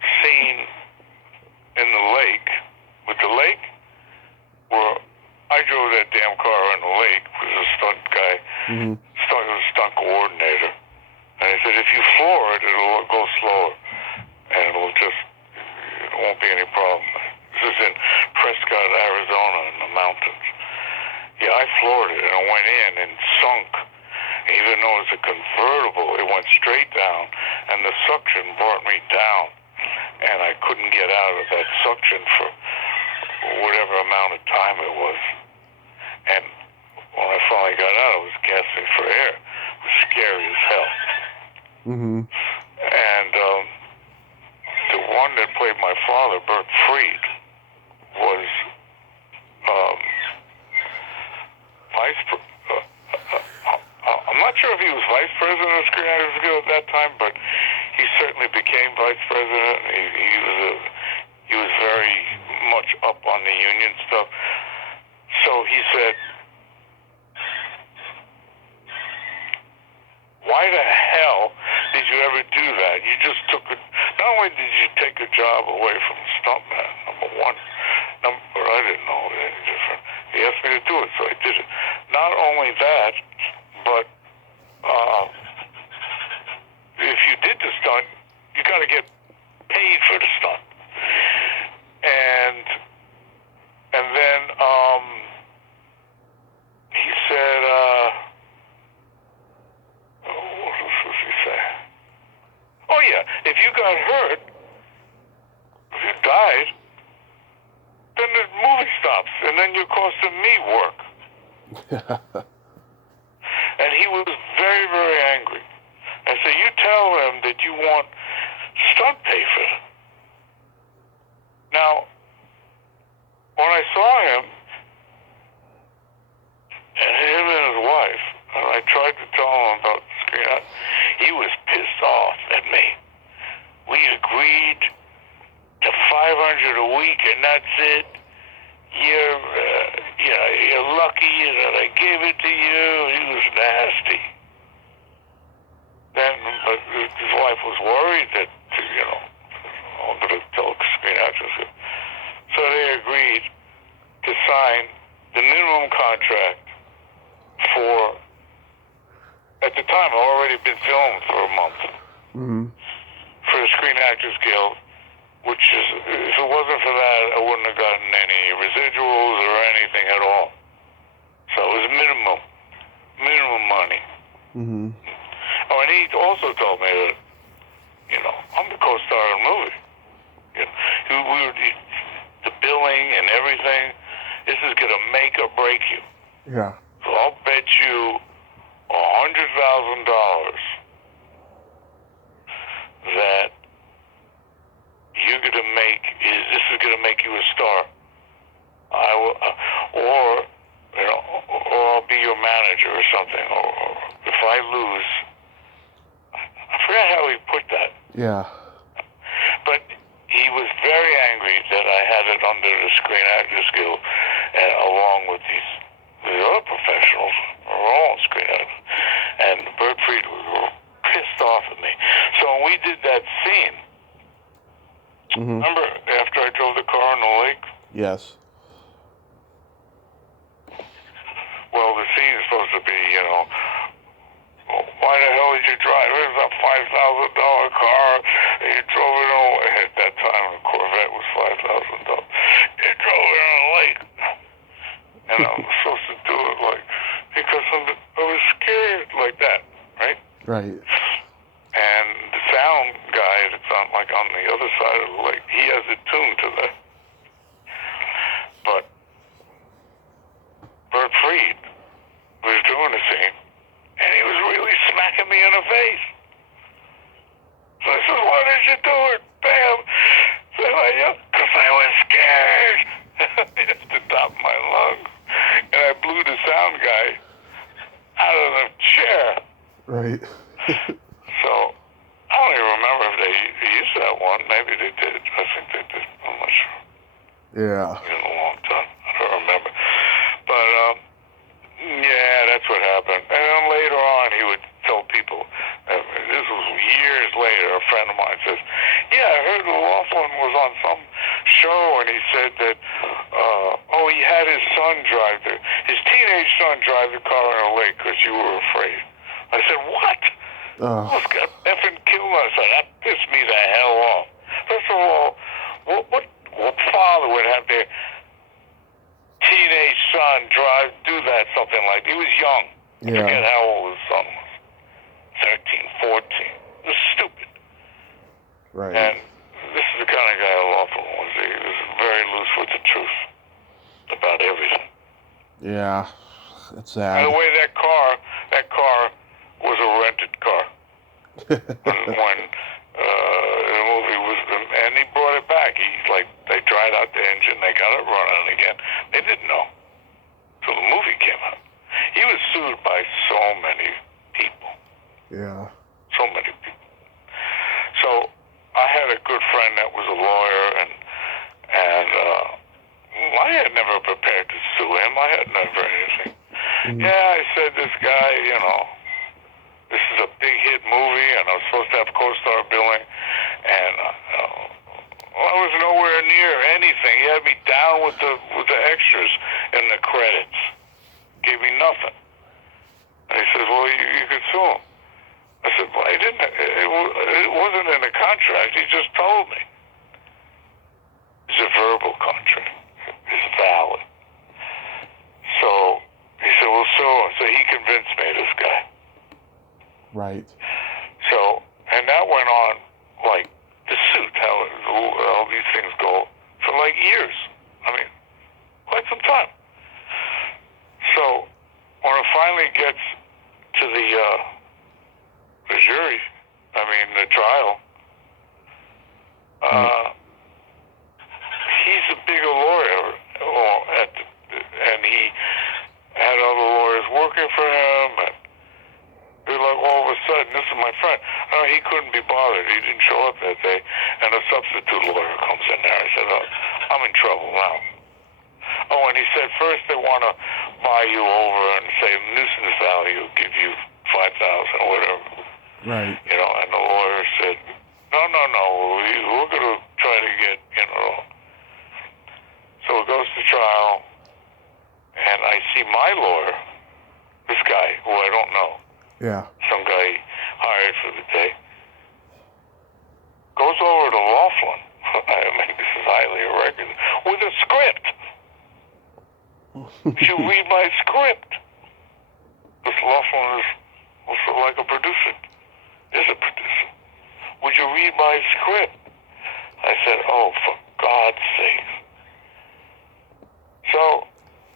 scene in the lake, with the lake, where I drove that damn car in the lake, was a stunt guy, stunt coordinator. And he said, if you floor it, it'll go slower. And it won't be any problem. This is in Prescott, Arizona, in the mountains. Yeah, I floored it, and I went in and sunk. Even though it's a convertible, it went straight down, and the suction brought me down. And I couldn't get out of that suction for whatever amount of time it was. And when I finally got out, I was gasping for air. It was scary as hell. And the one that played my father, Bert Freed, was I'm not sure if he was vice president of Screen Actors Guild at that time, but he certainly became vice president. He was very much up on the union stuff. So he said, why the hell did you ever do that? You just not only did you take a job away from the stuntman, number one, but I didn't know any different. He asked me to do it, so I did it. Not only that, but if you did the stunt, you got to get paid for the stunt. And then he said, what was he say? Oh yeah, if you got hurt, if you died, then the movie stops, and then you're costing me work. And he was very, very angry. And so you tell him that you want stunt pay for it. Now, when I saw him, I tried to tell him about the Screen Actors. He was pissed off at me. We agreed to $500 a week, and that's it. You're lucky that I gave it to you. He was nasty. Then, but his wife was worried that, I'm going to tell Screen Actors. So they agreed to sign the minimum contract for, at the time, I'd already been filmed for a month, for the Screen Actors Guild, which is, if it wasn't for that, I wouldn't have gotten any residuals or anything at all. So it was minimum money. Oh, and he also told me that, I'm the co-star of the movie. The billing and everything, this is going to make or break you. Yeah. So I'll bet you $100,000 that this is going to make you a star. I will, or I'll be your manager or something. Or if I lose, I forgot how he put that. Yeah. But he was very angry that I had it under the Screen Actors Guild, along with these other professionals who were all on Screen Actors. And Bert Fried was pissed off at me. So when we did that scene, remember after I drove the car on the lake? Yes. Well, the scene is supposed to be, why the hell did you drive? It was a $5,000 car. You drove it on. At that time, the Corvette was $5,000. You drove it on a lake, and I was supposed to do it because I was scared like that, right? Right. And the sound guy that's on the other side of the lake, he has it tuned to that. But Bert Fried was doing the scene, and he was really smacking me in the face. So I said, why did you do it? Bam! So because I was scared. It's the top of my lungs. And I blew the sound guy out of the chair. Right. So I don't even remember if they used that one. Maybe they did. I think they did. I'm not sure. Yeah. It's been a long time. I don't remember. But, yeah, that's what happened. And then later on, he would tell people, this was years later, a friend of mine says, yeah, I heard Laughlin was on some show, and he said that, he had his teenage son drive the car in a lake because you were afraid. I said, what? This guy effing killed my son. That pissed me the hell off. First of all, what father would have their teenage son do that, something like that? He was young. I forget how old his son was. 13, 14. It was stupid. Right. And this is the kind of guy Laughlin was. He was very loose with the truth about everything. Yeah. That's sad. By the way, that car was a rented car. when the movie was, and he brought it back. They dried out the engine, they got it running again. They didn't know till the movie came out. He was sued by so many people. Yeah. So many people. So I had a good friend that was a lawyer, and I had never prepared to sue him. I had never anything. Yeah, I said, this guy, this is a big hit movie, and I was supposed to have co-star billing, and I was nowhere near anything. He had me down with the extras and the credits. Gave me nothing. And he said, well, you could sue him. I said, well, it wasn't in the contract. He just told me. It's a verbal contract. It's valid. So he said, well, so he convinced me, this guy. Right. So, and that went on, the suit, how all these things go, for years. I mean, quite some time. So, when it finally gets to the jury, the trial, he's a bigger lawyer, and he had other lawyers working for him, and friend. No, he couldn't be bothered. He didn't show up that day. And a substitute lawyer comes in there. I said, oh, I'm in trouble now. Oh, and he said, first they want to buy you over and say nuisance value, give you $5,000 or whatever. Right. You know, and the lawyer said, no, we're going to try to get, you know. So it goes to trial, and I see my lawyer, this guy who I don't know. Yeah. Some guy hired for the day. Goes over to Laughlin. I mean, this is highly irregular. With a script. You read my script. This Laughlin is also like a producer. Is a producer. Would you read my script? I said, oh, for God's sake. So,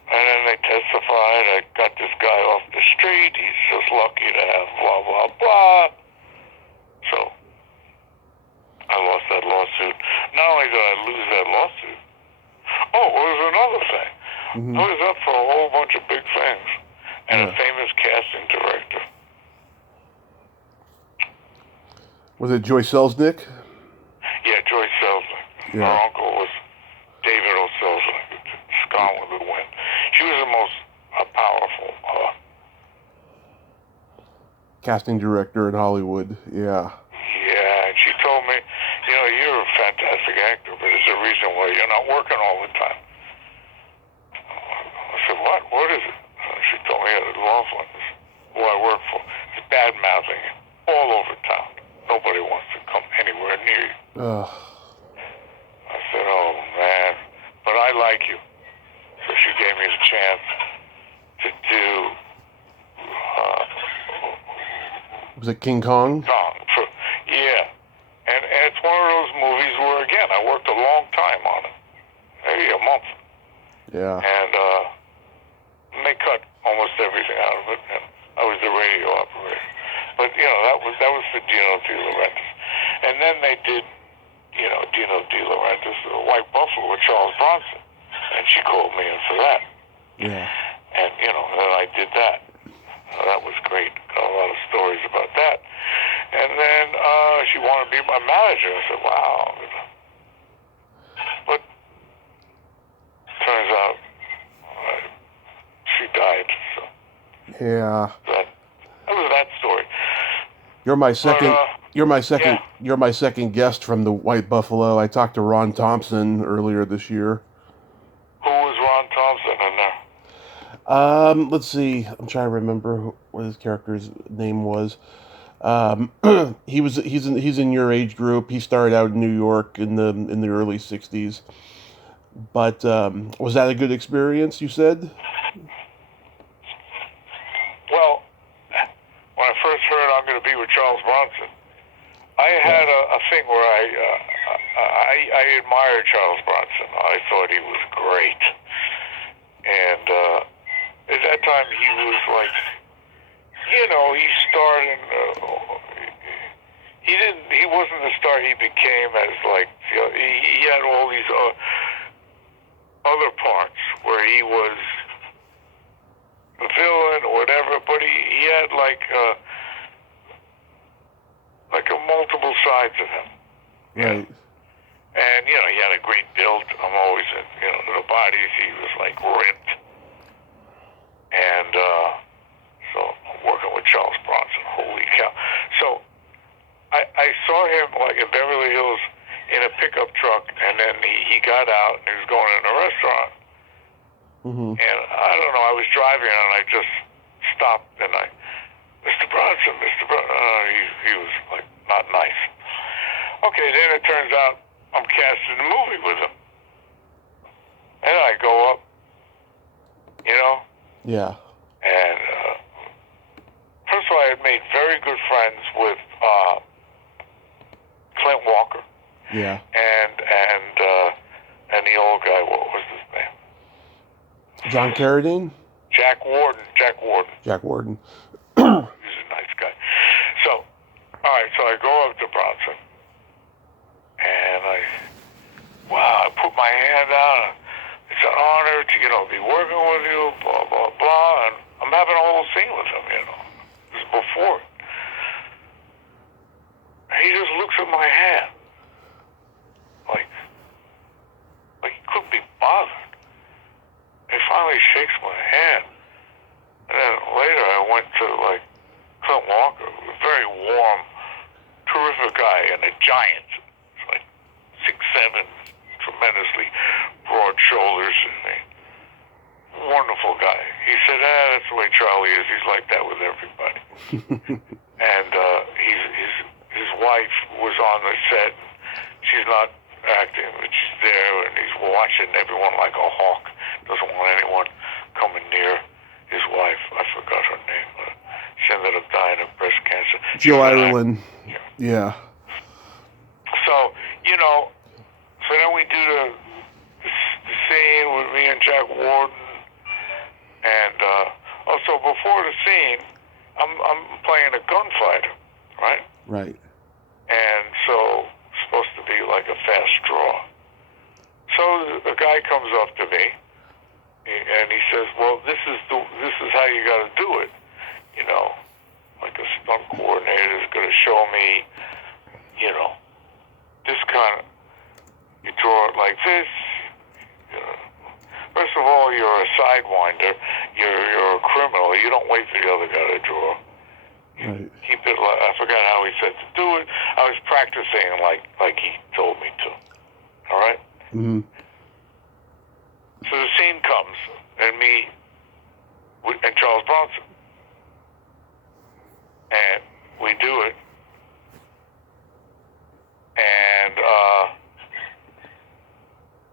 and then they testified, I got this guy off the street, he's just lucky to have blah, blah, blah. So, I lost that lawsuit. Not only did I lose that lawsuit, oh, there was another thing. Mm-hmm. I was up for a whole bunch of big things, and a famous casting director. Was it Joy Selznick? Yeah, Joy Selznick. Yeah. Her uncle was David Selznick. Gone with the wind. She was the most powerful casting director in Hollywood. Yeah. Yeah, and she told me, you know, you're a fantastic actor, but there's a reason why you're not working all the time. I said, what? What is it? She told me, yeah, the law firm who I work for is bad mouthing all over town. Nobody wants to come anywhere near you. I said, oh man, but I like you. So she gave me the chance to do. Was it King Kong? Yeah, and it's one of those movies where again I worked a long time on it, maybe a month. Yeah. And they cut almost everything out of it, and I was the radio operator. But you know that was for Dino De Laurentiis, and then they did, you know, Dino De Laurentiis, the White Buffalo with Charles Bronson. And she called me in for that. Yeah. And, you know, then I did that. That was great. Got a lot of stories about that. And then she wanted to be my manager. I said, wow. But turns out she died. So Yeah. that was that story. You're my second. Yeah. You're my second guest from the White Buffalo. I talked to Ron Thompson earlier this year. Who was Ron Thompson in there? Let's see. I'm trying to remember what his character's name was. He's in your age group. He started out in New York in the early '60s. But was that a good experience? You said. Well, when I first heard I'm going to be with Charles Bronson, I had a thing where I admired Charles Bronson. I thought he was great. And at that time he was like, you know, he started, he wasn't the star he became as like, you know, he had all these other parts where he was a villain or whatever, but he had like a multiple sides of him. Right. And, you know, he had a great build. I'm always, you know, the bodies, he was like ripped. And so I'm working with Charles Bronson. Holy cow. So I saw him like in Beverly Hills in a pickup truck, and then he got out and he was going in a restaurant. Mm-hmm. And I don't know, I was driving and I just stopped and Mr. Bronson, he was like not nice. Okay, then it turns out I'm casting a movie with him. And I go up, you know? Yeah. And first of all, I had made very good friends with Clint Walker. Yeah. And the old guy, what was his name? John Carradine? Jack Warden. Jack Warden. He's a nice guy. So, all right, so I go up to Bronson. And I put my hand out. It's an honor to, you know, be working with you, blah, blah, blah. And I'm having a whole scene with him, you know. This is before. to like Clint Walker, a very warm, terrific guy and a giant. It's like 6'7", tremendously broad shoulders, and a wonderful guy. He said, that's the way Charlie is. He's like that with everybody. And his wife was on the set. She's not acting, but she's there, and he's watching everyone like a hawk. Doesn't want anyone coming near his wife. I forgot her name. She ended up dying of breast cancer. Jill Ireland. Yeah. So, you know, so then we do the scene with me and Jack Warden. And also before the scene, I'm playing a gunfighter, right? Right. And so it's supposed to be like a fast draw. So the guy comes up to me, and he says, "Well, this is how you got to do it, you know. Like a stunt coordinator is going to show me, you know, this kind of. You draw it like this. You know. First of all, you're a sidewinder. You're a criminal. You don't wait for the other guy to draw. Right. Keep it. I forgot how he said to do it. I was practicing like he told me to. All right. Mm-hmm. So the scene comes, and me and Charles Bronson, and we do it, and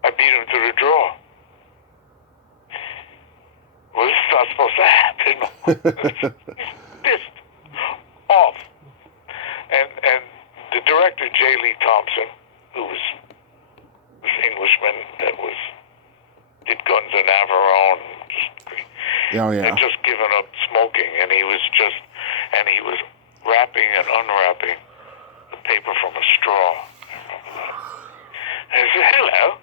I beat him to the draw. Well, this is not supposed to happen. Pissed off. And the director, J. Lee Thompson, who was this Englishman that did Guns of Navarone, and just given up smoking, and he was wrapping and unwrapping the paper from a straw. I remember that. And he said, "Hello,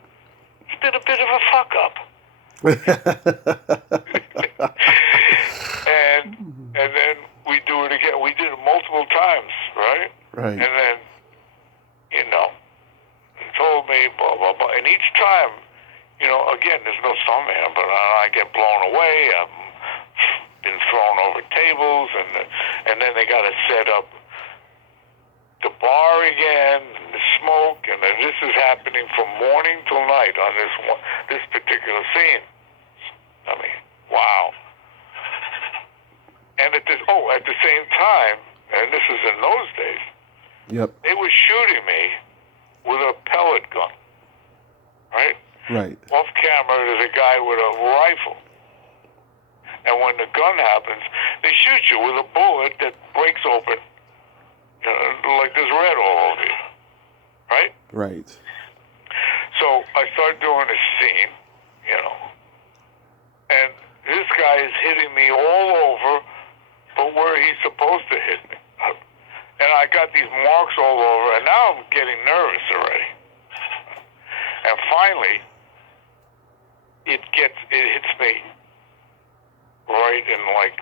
it's been a bit of a fuck up." and then we do it again. We did it multiple times, right? Right. And then, you know, he told me blah blah blah. And each time, you know, again, there's no stuntman, but I get blown away. I've been thrown over tables, and then they got to set up the bar again, and the smoke, and then this is happening from morning till night on this particular scene. I mean, wow. And at the same time, and this is in those days, yep, they were shooting me with a pellet gun, right? Right. Off camera, there's a guy with a rifle. And when the gun happens, they shoot you with a bullet that breaks open, you know, like there's red all over you, right? Right. So I start doing this scene, you know, and this guy is hitting me all over, but where he's supposed to hit me. And I got these marks all over, and now I'm getting nervous already. And finally, it hits me right in like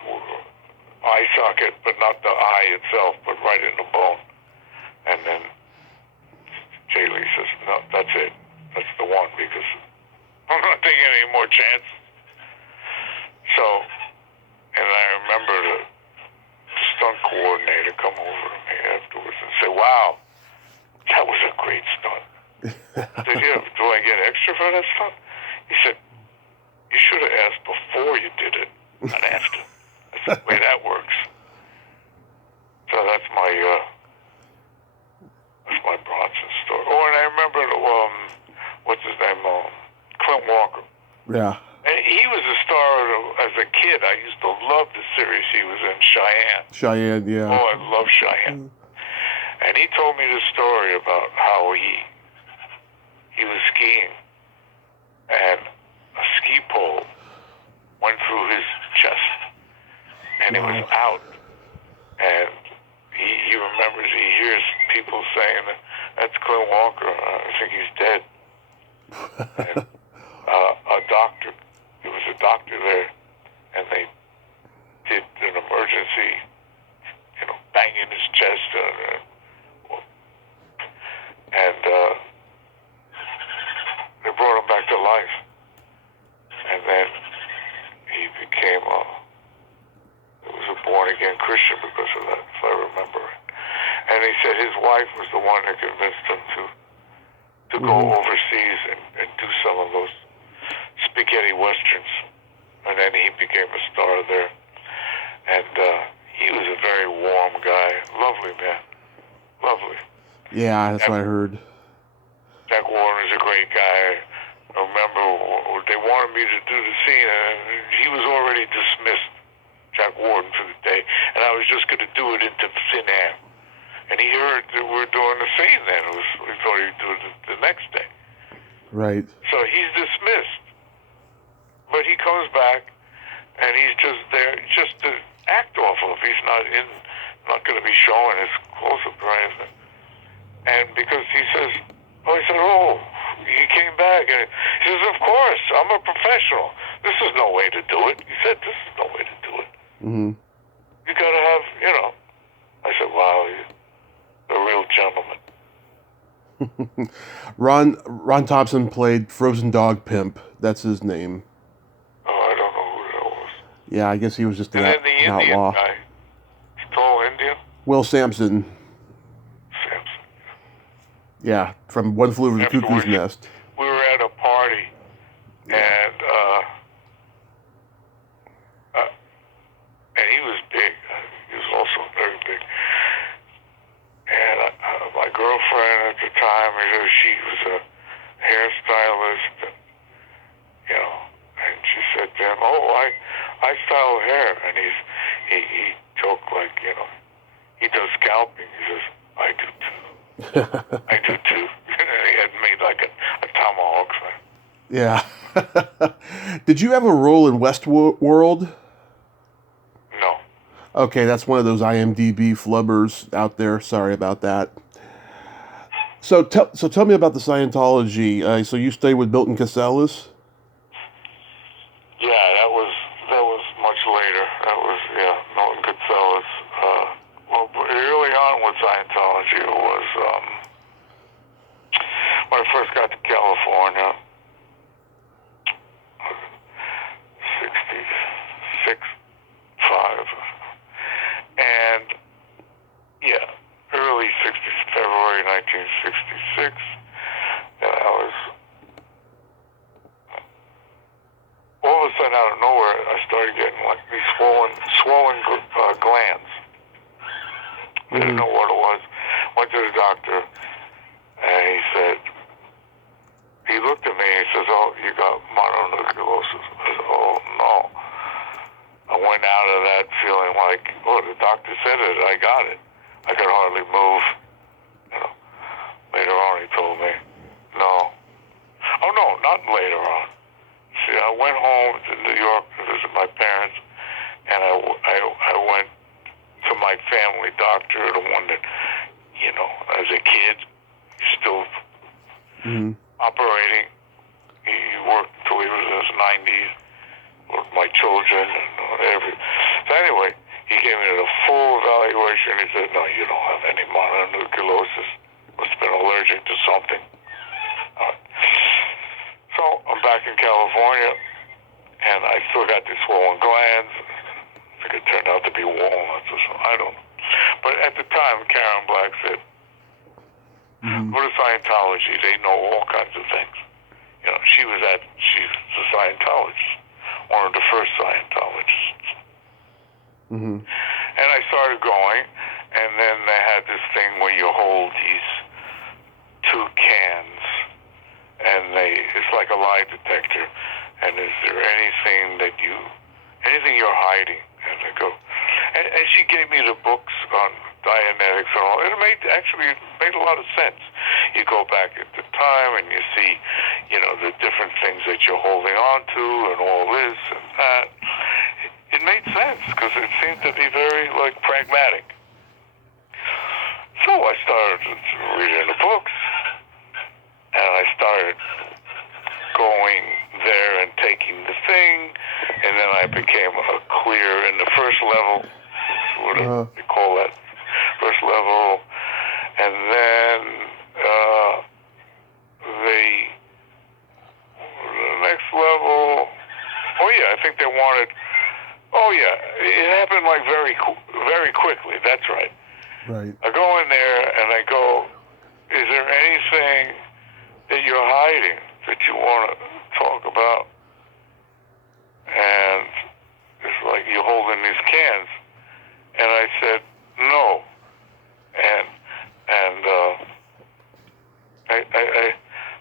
eye socket, but not the eye itself, but right in the bone. And then Jay Lee says, "No, that's it. That's the one, because I'm not taking any more chances." So, and I remember the stunt coordinator come over to me afterwards and say, "Wow, that was a great stunt." I said, "Yeah, do I get extra for that stunt?" He said, "You should have asked before you did it, not after. That's the way that works." So that's my Bronson story. Oh, and I remember what's his name, Clint Walker. Yeah. And he was a star as a kid. I used to love the series he was in, Cheyenne. Cheyenne, yeah. Oh, I love Cheyenne. And he told me the story about how he was skiing, and a ski pole went through his chest, and he was out. And he remembers, he hears people saying, "That's Clint Walker. I think he's dead." And a doctor, there was a doctor there, and they did an emergency, you know, banging his chest, and they brought him back to life. And then he became a born born-again Christian because of that, if I remember it. And he said his wife was the one that convinced him to go overseas and do some of those spaghetti westerns. And then he became a star there. And he was a very warm guy. Lovely man. Lovely. Yeah, that's what I heard. Jack Warden is a great guy. I remember they wanted me to do the scene, and he was already dismissed, Jack Warden, for the day, and I was just going to do it into thin air. And he heard that we're doing the scene then. We thought he'd do it the next day. Right. So he's dismissed. But he comes back, and he's just there just to act off of. He's not going to be showing his close-up or anything. And because he said, he came back, and he says, of course, I'm a professional. This is no way to do it. He said, this is no way to do it. Mm-hmm. You got to have, I said, wow, you're a real gentleman. Ron Thompson played Frozen Dog Pimp. That's his name. Oh, I don't know who that was. Yeah, I guess he was just an Indian outlaw. Guy. Tall Indian? Will Sampson. Yeah, from One Flew Over the Cuckoo's Nest. We were at a party, and he was big. He was also very big. And my girlfriend at the time, she was a hairstylist, and she said to him, I style hair. And he joked like, he does scalping. He says, I do too. I do too. He had made like a tomahawk thing. Yeah. Did you have a role in Westworld? No. Okay, that's one of those IMDb flubbers out there. Sorry about that. So tell me about the Scientology. So you stayed with Milton Casellas? Yeah, that was much later. That was Milton Casellas. Well, early on with Scientology, it was when I first got to California, 66, 5, and early 60s, February 1966, and I was, all of a sudden out of nowhere, I started getting like these swollen glands. I didn't know what it was. Went to the doctor, and he looked at me and he says, oh, you got mononucleosis. I said, oh, no. I went out of that feeling like, the doctor said it, I got it. I could hardly move. Later on he told me, no. Oh, no, not later on. See, I went home to New York to visit my parents, and I went to my family doctor, the one that, as a kid, still operating. He worked until he was in his 90s with my children and everything. So anyway, he gave me a full evaluation. He said, no, you don't have any mononucleosis. Must have been allergic to something. So I'm back in California, and I still got these swollen glands. I think it turned out to be walnuts or something. I don't know. But at the time, Karen Black said, go to Scientology. They know all kinds of things. She's a Scientologist, one of the first Scientologists. And I started going, and then they had this thing where you hold these two cans, and it's like a lie detector. And is there anything you're hiding? And I go, and she gave me the books on Dianetics and all. It actually made a lot of sense. You go back at the time and you see, the different things that you're holding on to and all this and that. It made sense because it seemed to be very, pragmatic. So I started reading the books, and I started going there and taking the thing, and then I became a clear in the first level, what do they call that, first level, and then the next level, I think they wanted, it happened seemed like very quickly. That's right. Right. I go in there and I go, is there anything that you're hiding that you want to talk about? And it's like you're holding these cans. And I said, no. And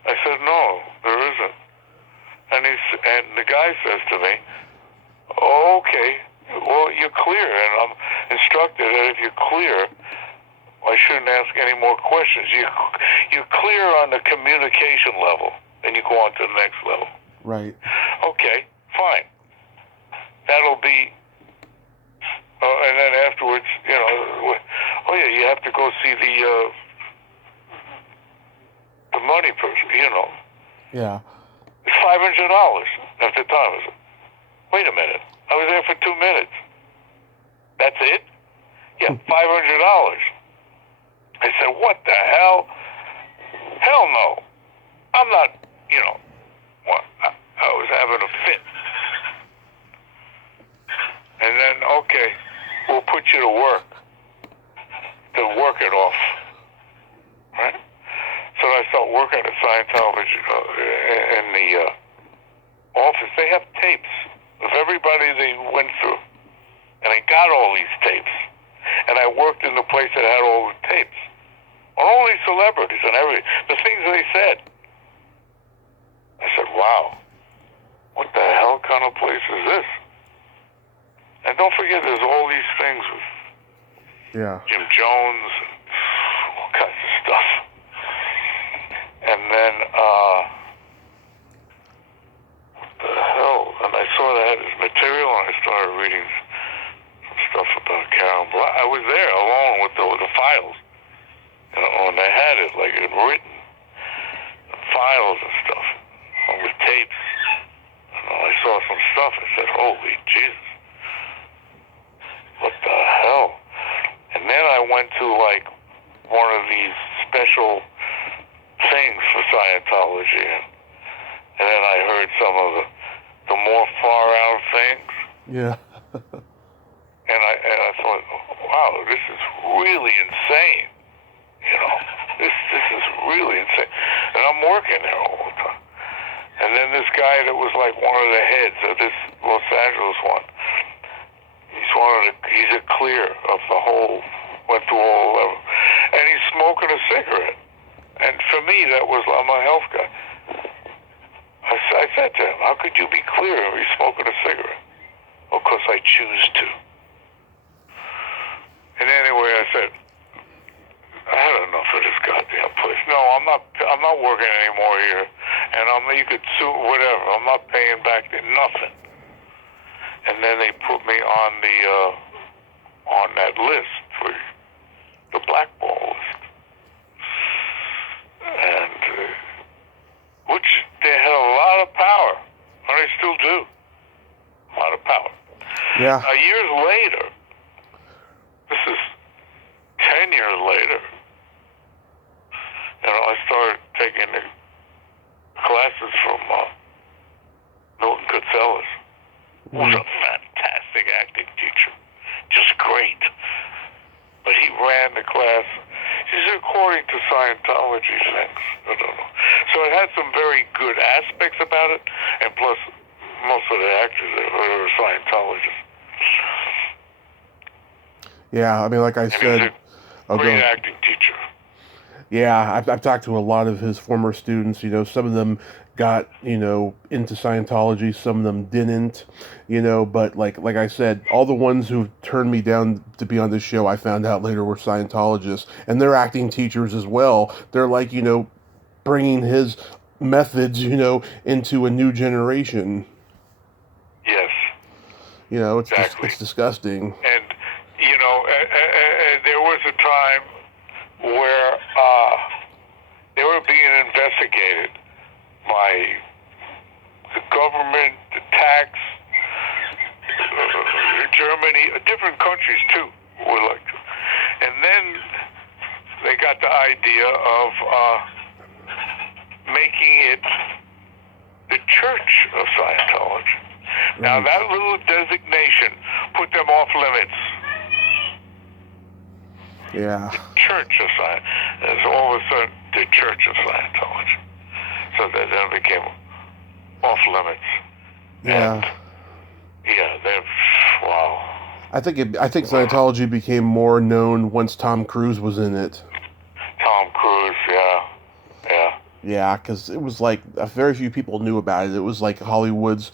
I said, no, there isn't. And the guy says to me, oh, okay, well, you're clear. And I'm instructed that if you're clear, I shouldn't ask any more questions. You're clear on the communication level, and you go on to the next level. Right. Okay, fine. That'll be, and then afterwards, oh yeah, you have to go see the money person, Yeah. It's $500 at the time. I said, wait a minute, I was there for 2 minutes. That's it? Yeah, $500. I said, what the hell? Hell no. I'm not, I was having a fit. And then, okay, we'll put you to work it off. Right? So I start working at Scientology in the office. They have tapes of everybody they went through. And I got all these tapes. And I worked in the place that had all the tapes. On all these celebrities and everything. The things they said. I said, wow, what the hell kind of place is this? And don't forget, there's all these things with Jim Jones and all kinds of stuff. And then, what the hell? And I saw they had this material, and I started reading some stuff about Karen Black. I was there alone with the files. And they had it, like, in written files and stuff, with tapes. I saw some stuff. I said, holy Jesus. What the hell? And then I went to, like, one of these special things for Scientology, and then I heard some of the more far out things. Yeah. And I thought, wow, this is really insane. This is really insane. And I'm working there all the time. And then this guy that was like one of the heads of this Los Angeles one, he's a clear of the whole, went through all levels. And he's smoking a cigarette. And for me, that was, I'm a health guy. I said to him, how could you be clear if he's smoking a cigarette? Well, because I choose to. And anyway, I said, I had enough of this goddamn place. No, I'm not working anymore here. And you could sue, whatever. I'm not paying back nothing. And then they put me on on that list, for the blackball list. And, which they had a lot of power. And they still do. A lot of power. Yeah. Now, years later, this is 10 years later, I started taking the classes from Milton Kutzelis, who was a fantastic acting teacher, just great. But he ran the class. He's according to Scientology things. I don't know. So it had some very good aspects about it, and plus, most of the actors are Scientologists. Yeah, I mean, like I said, great acting teacher. Yeah, I've talked to a lot of his former students. Some of them got into Scientology, some of them didn't. But like I said, all the ones who turned me down to be on this show, I found out later were Scientologists, and they're acting teachers as well. They're like bringing his methods into a new generation. Yes. It's exactly. It's disgusting. And there was a time where they were being investigated by the government, the tax, Germany, different countries too were like. And then they got the idea of making it the Church of Scientology. Right. Now that little designation put them off limits. Yeah. The Church of Science. There's all of a sudden the Church of Scientology. So that then became off limits. Yeah. And, yeah, they're, wow. I think Scientology became more known once Tom Cruise was in it. Tom Cruise, yeah. Yeah, because it was like very few people knew about it. It was like Hollywood's,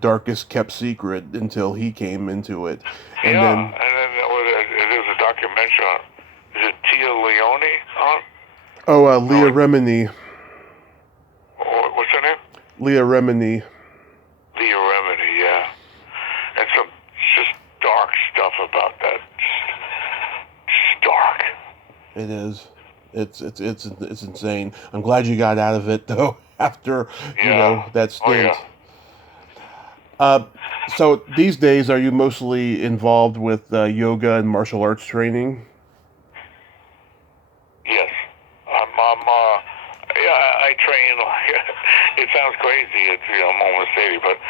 darkest kept secret until he came into it. And then there's a documentary on, is it Tia Leone on? Leah Remini. What's her name? Leah Remini. Leah Remini, yeah. And some just dark stuff about that. Just dark. It is. It's insane. I'm glad you got out of it though after that stint. Oh, yeah. So these days, are you mostly involved with yoga and martial arts training? Yes. I train. It sounds crazy. It's I'm almost 80, but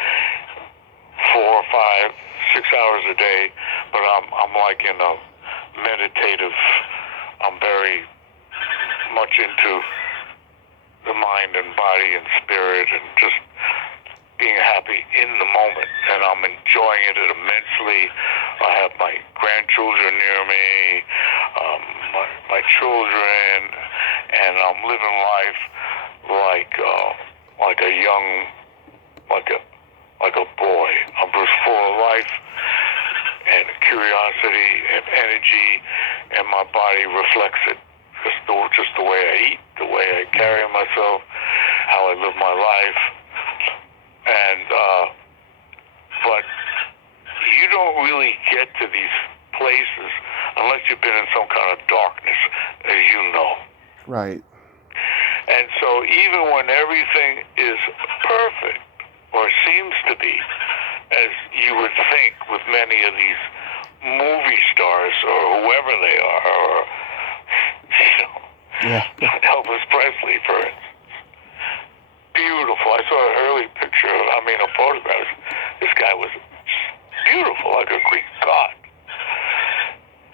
4, 5, 6 hours a day. But I'm like in a meditative. I'm very much into the mind and body and spirit and just being happy in the moment, and I'm enjoying it immensely. I have my grandchildren near me, my children, and I'm living life like a young, like a boy. I'm just full of life and curiosity and energy, and my body reflects it. Just the way I eat, the way I carry myself, how I live my life. And, but you don't really get to these places unless you've been in some kind of darkness, as you know. Right. And so even when everything is perfect, or seems to be, as you would think with many of these movie stars, or whoever they are, or, Elvis Presley, for instance. Beautiful. I saw an early picture, a photograph. This guy was beautiful, like a Greek god.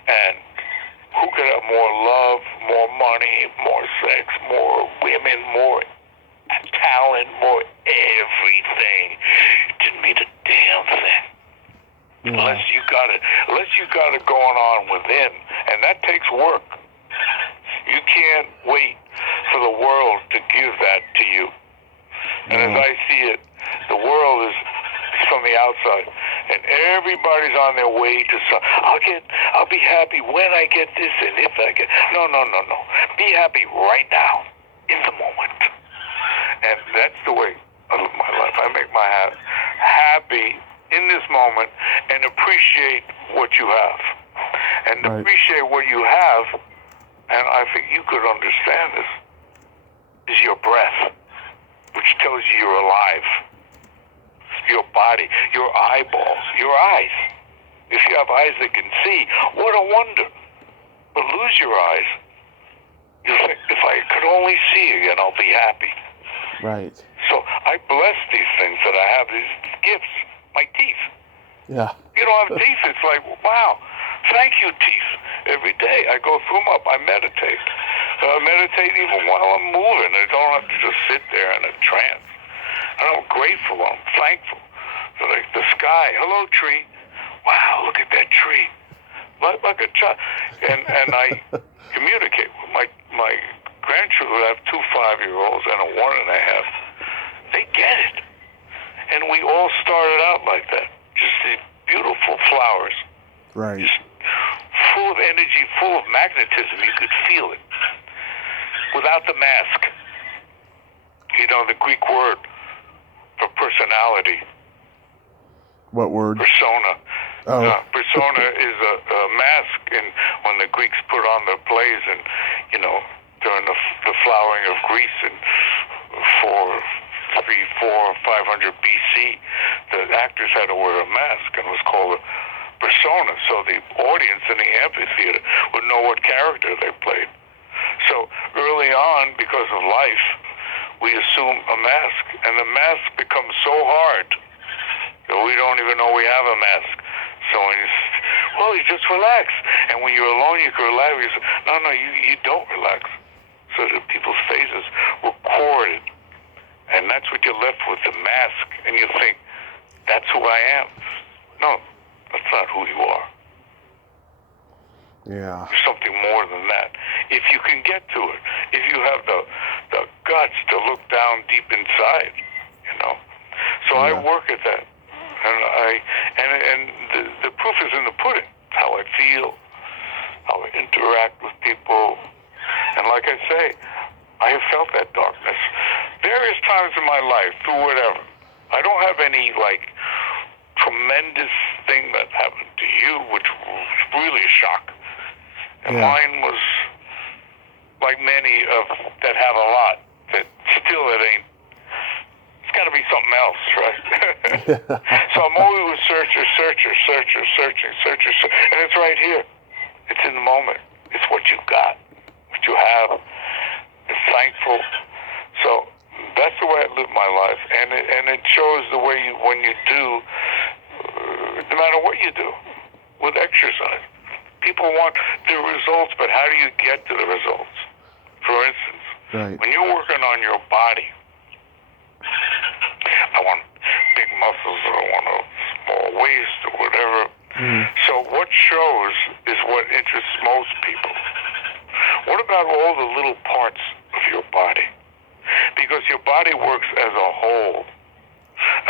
And who could have more love, more money, more sex, more women, more talent, more everything? Didn't mean a damn thing. Yeah. Unless you got it going on within, and that takes work. You can't wait for the world to give that to you. And as I see it, the world is from the outside, and everybody's on their way to some. I'll be happy when I get this, and if I get. No. Be happy right now, in the moment, and that's the way I live my life. I make my happy in this moment, and appreciate what you have, and appreciate what you have. And I think you could understand this. Is your breath, which tells you you're alive. Your body, your eyeballs, your eyes. If you have eyes that can see, what a wonder. But lose your eyes, you think, if I could only see again, I'll be happy. Right. So I bless these things that I have, these gifts, my teeth. Yeah. You don't have teeth, it's like, wow, thank you, teeth. Every day I go through them up, I meditate. I meditate even while I'm moving. I don't have to just sit there in a trance. And I'm grateful, I'm thankful for the sky. Hello, tree. Wow, look at that tree. Like a child. And I communicate with my grandchildren. I have 2 5-year-olds and a 1.5. They get it. And we all started out like that. Just these beautiful flowers. Right. Just full of energy, full of magnetism. You could feel it. Without the mask. The Greek word for personality. What word? Persona. Oh. Persona is a mask, and when the Greeks put on their plays, and during the flowering of Greece in 300, 400, 500 BC, the actors had to wear a mask, and it was called a persona. So the audience in the amphitheater would know what character they played. So early on, because of life, we assume a mask, and the mask becomes so hard that we don't even know we have a mask. So when well, you just relax. And when you're alone, you can relax. You say, no, you don't relax. So that people's faces recorded. And that's what you're left with, the mask. And you think, that's who I am. No, that's not who you are. Yeah. There's something more than that. If you can get to it, if you have the guts to look down deep inside, you know. So I work at that, and the proof is in the pudding. How I feel, how I interact with people, and like I say, I have felt that darkness various times in my life through whatever. I don't have any like tremendous thing that happened to you, which was really a shock. And mine was like many of that have a lot that still it ain't. It's got to be something else, right? So I'm always searching, and it's right here. It's in the moment. It's what you got, what you have. It's thankful. So that's the way I live my life, and it shows the way when you do, no matter what you do, with exercise. People want the results, but how do you get to the results? For instance, when you're working on your body, I want big muscles, or I want a small waist, or whatever. So what shows is what interests most people. What about all the little parts of your body? Because your body works as a whole.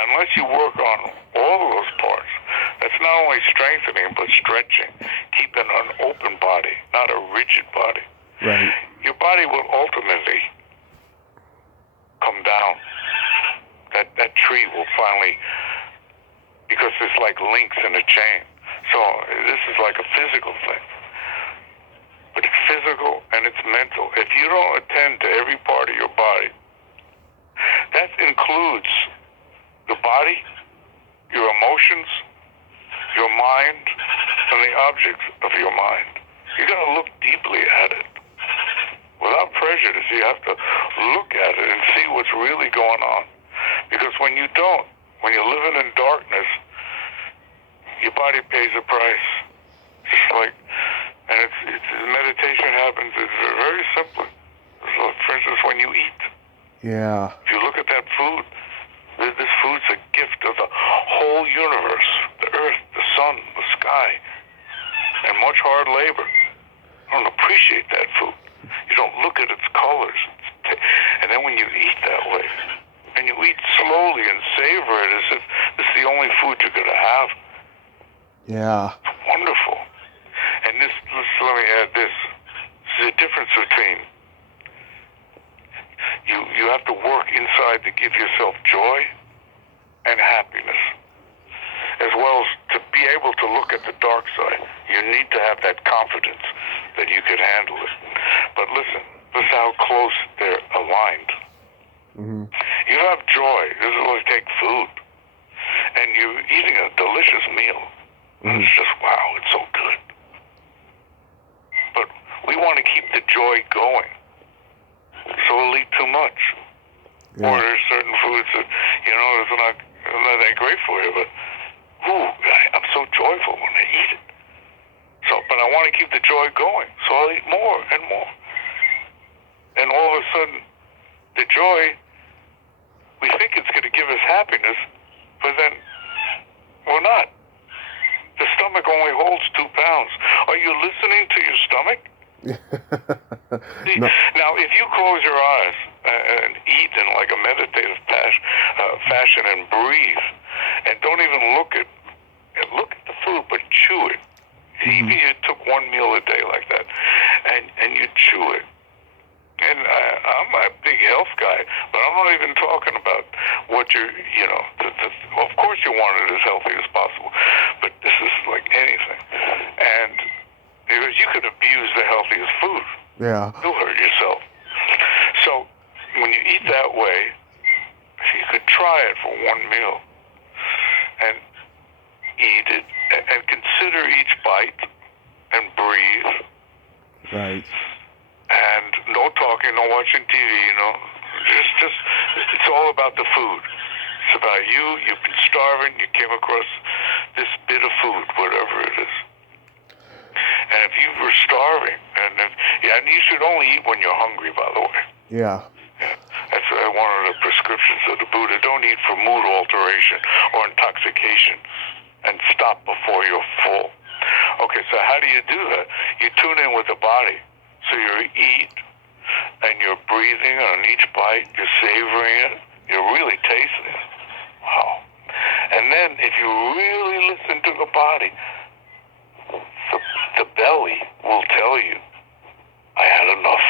Unless you work on all of those parts, that's not only strengthening, but stretching, keeping an open body, not a rigid body. Right. Your body will ultimately come down. That tree will finally, because it's like links in a chain. So this is like a physical thing. But it's physical and it's mental. If you don't attend to every part of your body, that includes the body, your emotions, your mind, and the objects of your mind. You got to look deeply at it. Without prejudice, you have to look at it and see what's really going on. Because when you don't, when you're living in darkness, your body pays a price. Just like, and it's meditation happens, it's very simple. So for instance, when you eat. Yeah. If you look at that food, this food's a gift of the whole universe, the earth, the sun, the sky, and much hard labor. You don't appreciate that food. You don't look at its colors. And then when you eat that way, and you eat slowly and savor it as if this is the only food you're going to have. Yeah. It's wonderful. And let me add this. There's a difference between you have to work inside to give yourself joy and happiness, as well as to be able to look at the dark side. You need to have that confidence that you can handle it. But listen how close they're aligned. You have joy. This is like take food, and you're eating a delicious meal. And it's just, wow, it's so good. But we want to keep the joy going, so we'll eat too much. Yeah. Or there's certain foods that, it's not that great for you, but, I'm so joyful when I eat it. So, but I want to keep the joy going, so I'll eat more and more. And all of a sudden, the joy, we think it's going to give us happiness, but then we're not. The stomach only holds 2 pounds. Are you listening to your stomach? See, No. Now, if you close your eyes and eat in like a meditative fashion and breathe, and don't even look at the food, but chew it. Even if you took one meal a day like that, and you chew it. And I'm a big health guy, but I'm not even talking about what of course you want it as healthy as possible, but this is like anything. And because you could abuse the healthiest food. Yeah. You'll hurt yourself. So when you eat that way, you could try it for one meal and eat it and consider each bite and breathe. Right. And no talking, no watching TV, just it's all about the food. It's about you. You've been starving. You came across this bit of food, whatever it is. And if you were starving, and you should only eat when you're hungry, by the way. Yeah. That's one of the prescriptions of the Buddha. Don't eat for mood alteration or intoxication, and stop before you're full. Okay, so how do you do that? You tune in with the body. So you eat, and you're breathing on each bite. You're savoring it. You're really tasting it. Wow. And then if you really listen to the body, the belly will tell you, I had enough.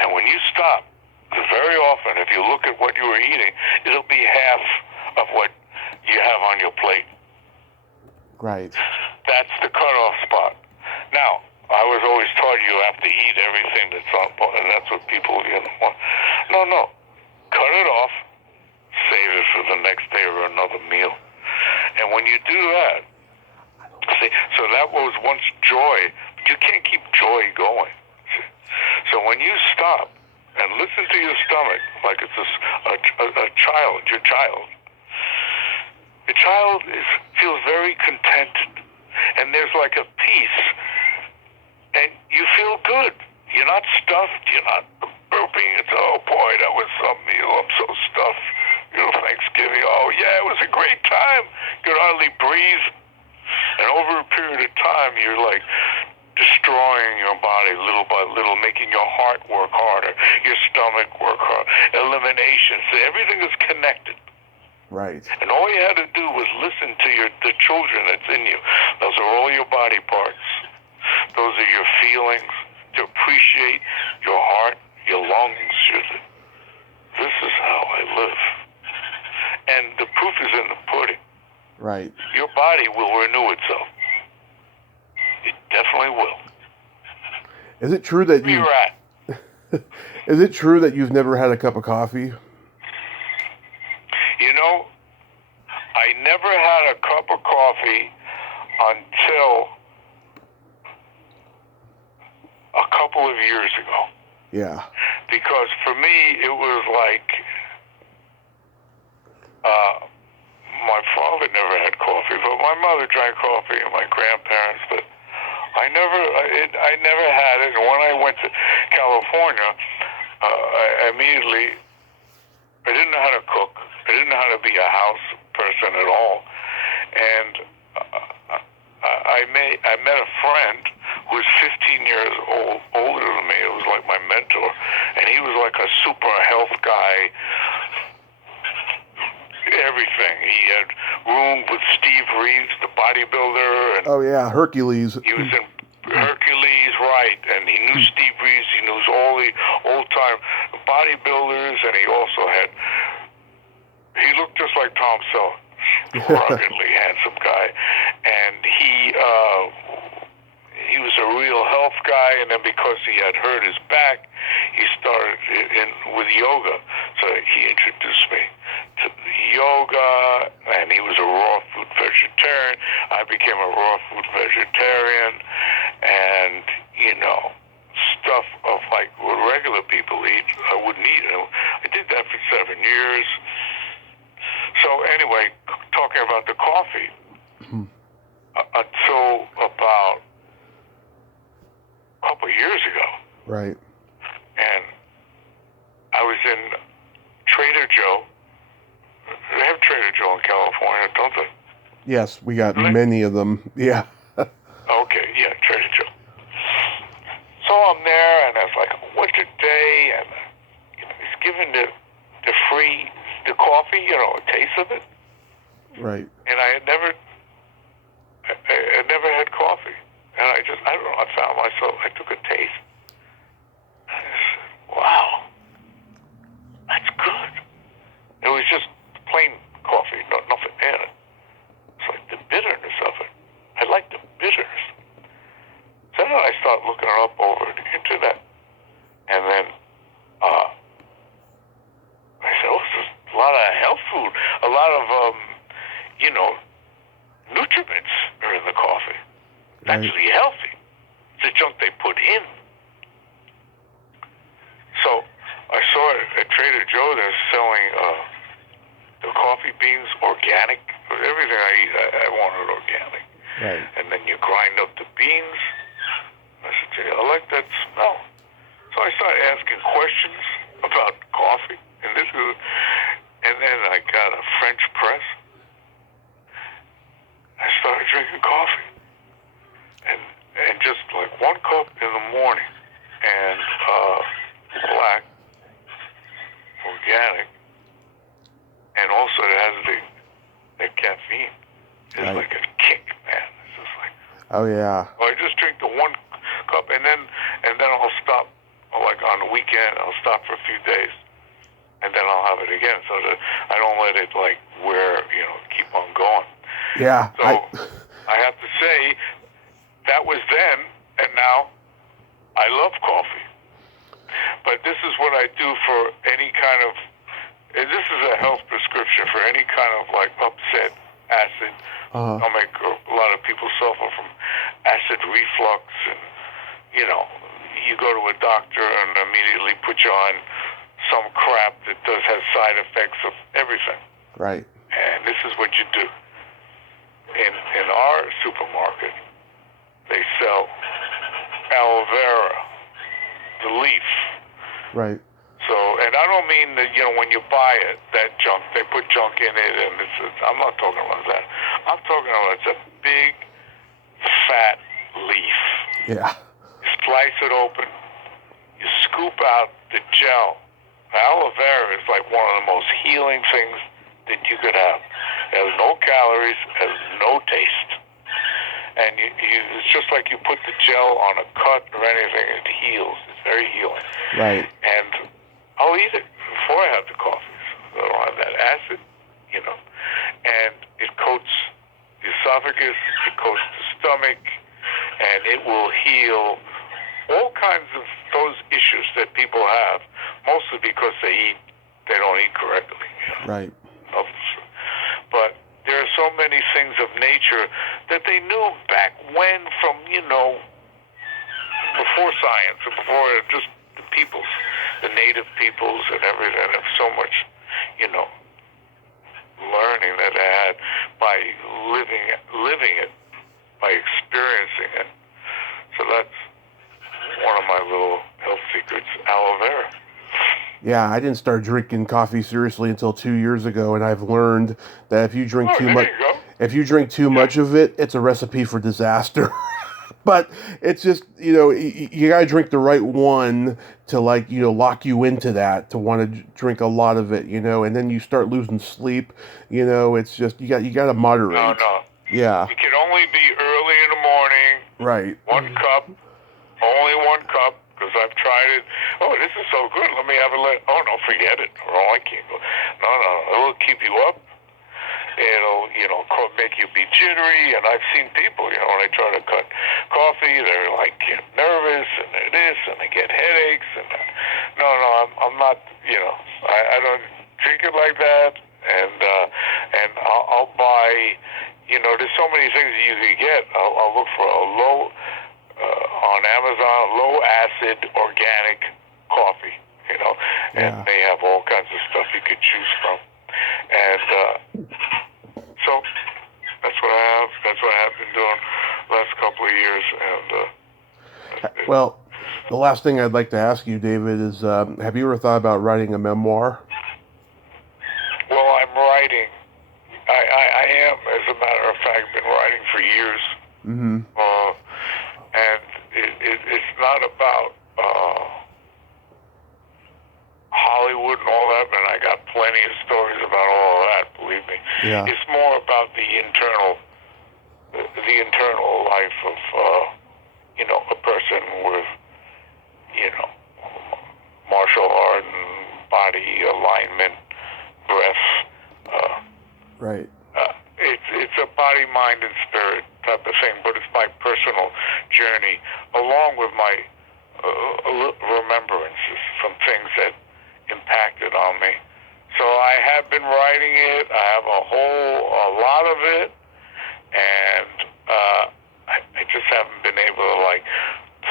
And when you stop, because very often if you look at what you were eating, it'll be half of what you have on your plate. Right. That's the cutoff spot. Now, I was always taught you have to eat everything that's on, and that's what people want. No. Cut it off, save it for the next day or another meal. And when you do that, see, so that was once joy, but you can't keep joy going. See? So when you stop and listen to your stomach like it's a child, your child, the child feels very contented, and there's like a peace, and you feel good. You're not stuffed. You're not burping. It's, oh boy, that was some meal. I'm so stuffed. Thanksgiving. Oh yeah, it was a great time. You could hardly breathe. And over a period of time, you're like destroying your body little by little, making your heart work harder, your stomach work harder, elimination. So everything is connected. Right. And all you had to do was listen to the children that's in you. Those are all your body parts. Those are your feelings. To appreciate your heart, your lungs. This is how I live. And the proof is in the pudding. Right. Your body will renew itself. It definitely will. Is it true that Where you're at? Is it true that you've never had a cup of coffee? You know, I never had a cup of coffee until a couple of years ago. Yeah. Because for me, it was like my father never had coffee, but my mother drank coffee and my grandparents. But I never had it. And when I went to California, I didn't know how to cook. I didn't know how to be a house person at all. And I met a friend who was 15 years older than me. It was like my mentor. And he was like a super health guy. Everything. He had roomed with Steve Reeves, the bodybuilder. And oh yeah, Hercules. He was in Hercules, right? And he knew Steve Reeves. He knew all the old-time bodybuilders, and he also had. He looked just like Tom Selleck, ruggedly handsome guy, and he was a real health guy. And then because he had hurt his back, he started with yoga. So he introduced me to yoga, and he was a raw food vegetarian. I became a raw food vegetarian, and stuff of like what regular people eat, I wouldn't eat. I did that for 7 years. So anyway, talking about the coffee, until about a couple of years ago. Right. And I was in Trader Joe. They have Trader Joe in California, don't they? Yes, we got many of them. Yeah. Okay, yeah, Trader Joe. So I'm there, and it's like a winter day, and he's giving the coffee, a taste of it. Right. And I had never had coffee, and I don't know, I found myself, I took a taste, and I said, wow, that's good. It was just plain coffee, nothing in it. It's like the bitterness of it. I like the bitterness. So then I start looking up over the internet, and then I said, oh, this is a lot of health food, a lot of, nutriments are in the coffee. It's Right. actually healthy. It's the junk they put in. So I saw it at Trader Joe. They're selling the coffee beans organic, But everything I eat, I want it organic. Right. And then you grind up the beans. I said, gee, I like that smell. So I started asking questions about coffee, and then I got a French press. I started drinking coffee, and just like 1 cup in the morning, and black, organic, and also it has the caffeine. It's Right. like a kick, man. It's just like, Oh yeah. well, I just drink the 1 cup, and then I'll stop. Like on the weekend, I'll stop for a few days, and then I'll have it again, so that I don't let it like keep on going. Yeah. So I have to say that was then, and now I love coffee. But this is what I do for any kind of. And this is a health prescription for any kind of like upset, acid. Stomach. A lot of people suffer from acid reflux, and you go to a doctor and immediately put you on some crap that has side effects of everything. Right. And this is what you do. In our supermarket, they sell aloe vera, the leaf. Right. So, and I don't mean that, when you buy it, that junk, they put junk in it, and I'm not talking about that. I'm talking about it's a big, fat leaf. Yeah. You slice it open, you scoop out the gel. Aloe vera is like one of the most healing things that you could have. It has no calories, has no taste. And it's just like you put the gel on a cut or anything, it heals. It's very healing. Right. And I'll eat it before I have the coffee. So I don't have that acid, And it coats the esophagus, it coats the stomach, and it will heal all kinds of those issues that people have, mostly because they don't eat correctly. Right. But there are so many things of nature that they knew back when from, before science and before just the peoples, the native peoples and everything, and so much, learning that they had by living it, by experiencing it. So that's one of my little health secrets, aloe vera. Yeah, I didn't start drinking coffee seriously until 2 years ago, and I've learned that if you drink too much of it, it's a recipe for disaster. But it's just, you gotta drink the right one to lock you into that, to want to drink a lot of it, and then you start losing sleep. It's just you gotta moderate. No. Yeah. It can only be early in the morning. Right. 1 cup, only 1 cup, because I've tried it. Oh, this is so good. Let me have a Oh, no, forget it. Oh, I can't go. No, it'll keep you up. It'll, make you be jittery. And I've seen people, when they try to cut coffee, they're like get nervous and they're this and they get headaches. And no, I'm not, I don't drink it like that. And I'll buy, there's so many things that you can get. I'll look for a low, on Amazon, low acid organic coffee, and they have all kinds of stuff you could choose from. And so that's what I have. That's what I have been doing the last couple of years. And well, the last thing I'd like to ask you, David, is have you ever thought about writing a memoir? Well, I'm writing. I am, as a matter of fact, been writing for years. Mm-hmm. And it's not about Hollywood and all that, and I got plenty of stories about all of that, believe me. Yeah. It's more about the internal life of, a person with, martial art and body alignment, breath. Right. It's a body, mind, and spirit type of thing, but it's my personal journey, along with my remembrances from things that impacted on me. So I have been writing it. I have a lot of it, and I just haven't been able to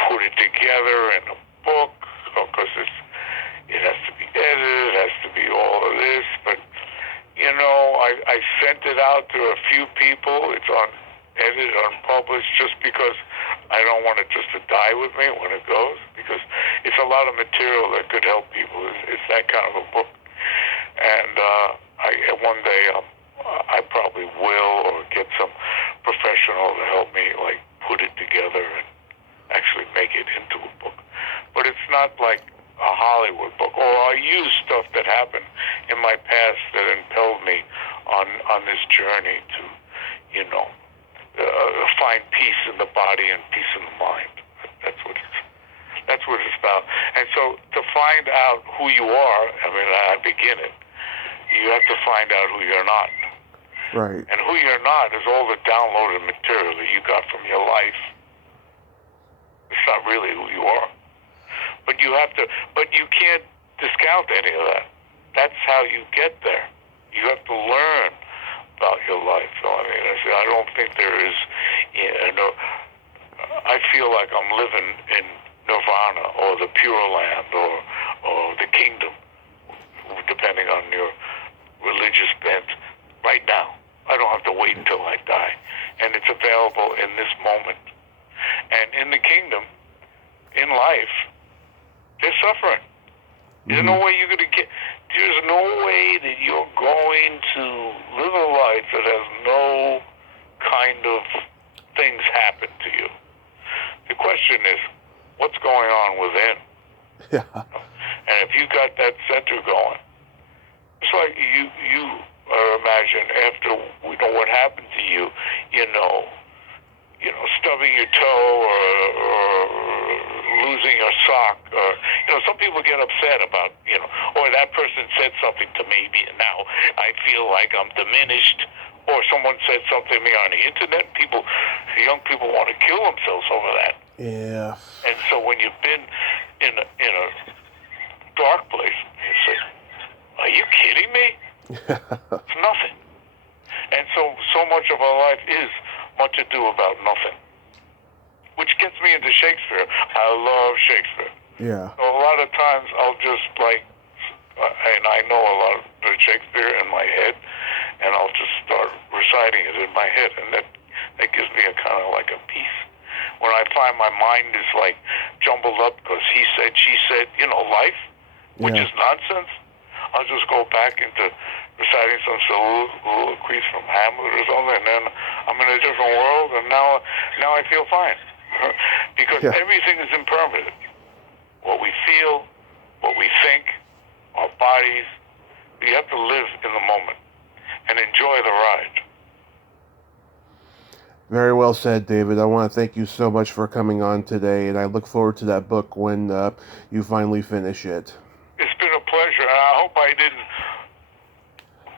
put it together in a book, because it has to be edited, it has to be all of this. But I sent it out to a few people. It's edited, unpublished, just because I don't want it just to die with me when it goes, because it's a lot of material that could help people. It's that kind of a book. And one day I probably will, or get some professional to help me, like, put it together and actually make it into a book. But it's not like a Hollywood book, or I use stuff that happened in my past that impelled me on this journey to, find peace in the body and peace in the mind. That's what it's about. And so to find out who you are, I begin it. You have to find out who you're not. Right. And who you're not is all the downloaded material that you got from your life. It's not really who you are. But you can't discount any of that. That's how you get there. You have to learn about your life. So, I don't think there is, I feel like I'm living in nirvana or the Pure Land or the kingdom, depending on your religious bent, right now. I don't have to wait until I die. And it's available in this moment. And in the kingdom, in life, there's suffering. There's no way you're going to there's no way that you're going to live a life that has no kind of things happen to you. The question is, what's going on within? Yeah. And if you got that center going, it's like you imagine after what happened to you, stubbing your toe or losing your sock, or some people get upset about or that person said something to me, now I feel like I'm diminished, or someone said something to me on the internet. Young people want to kill themselves over that. Yeah. And so when you've been in a dark place, you say, "Are you kidding me?" It's nothing. And so much of our life is much ado about nothing, which gets me into Shakespeare. I love Shakespeare. Yeah. So a lot of times I'll just and I know a lot of Shakespeare in my head, and I'll just start reciting it in my head, and that gives me a kind of like a peace. When I find my mind is like jumbled up because he said, she said, life, which is nonsense, I'll just go back into reciting some soliloquies from Hamlet or something, and then I'm in a different world, and now I feel fine. Because everything is impermanent. What we feel, what we think, our bodies, you have to live in the moment and enjoy the ride. Very well said, David. I want to thank you so much for coming on today, and I look forward to that book when you finally finish it. It's been a pleasure, and I hope I didn't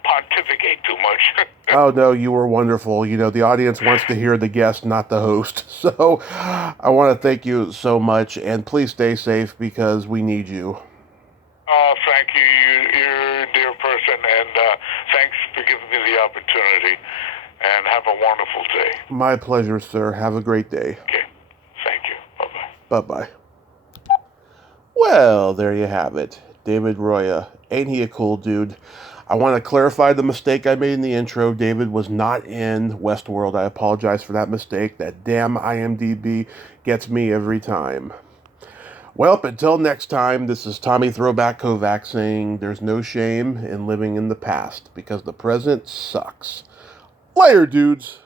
pontificate too much. Oh, no, you were wonderful. The audience wants to hear the guest, not the host. So I want to thank you so much, and please stay safe because we need you. Oh, thank you. You're a dear person, and thanks for giving me the opportunity, and have a wonderful day. My pleasure, sir. Have a great day. Okay. Thank you. Bye-bye. Bye-bye. Well, there you have it. David Roya. Ain't he a cool dude? I want to clarify the mistake I made in the intro. David was not in Westworld. I apologize for that mistake. That damn IMDb gets me every time. Well, until next time, this is Tommy Throwback Kovac saying there's no shame in living in the past because the present sucks. Later, dudes.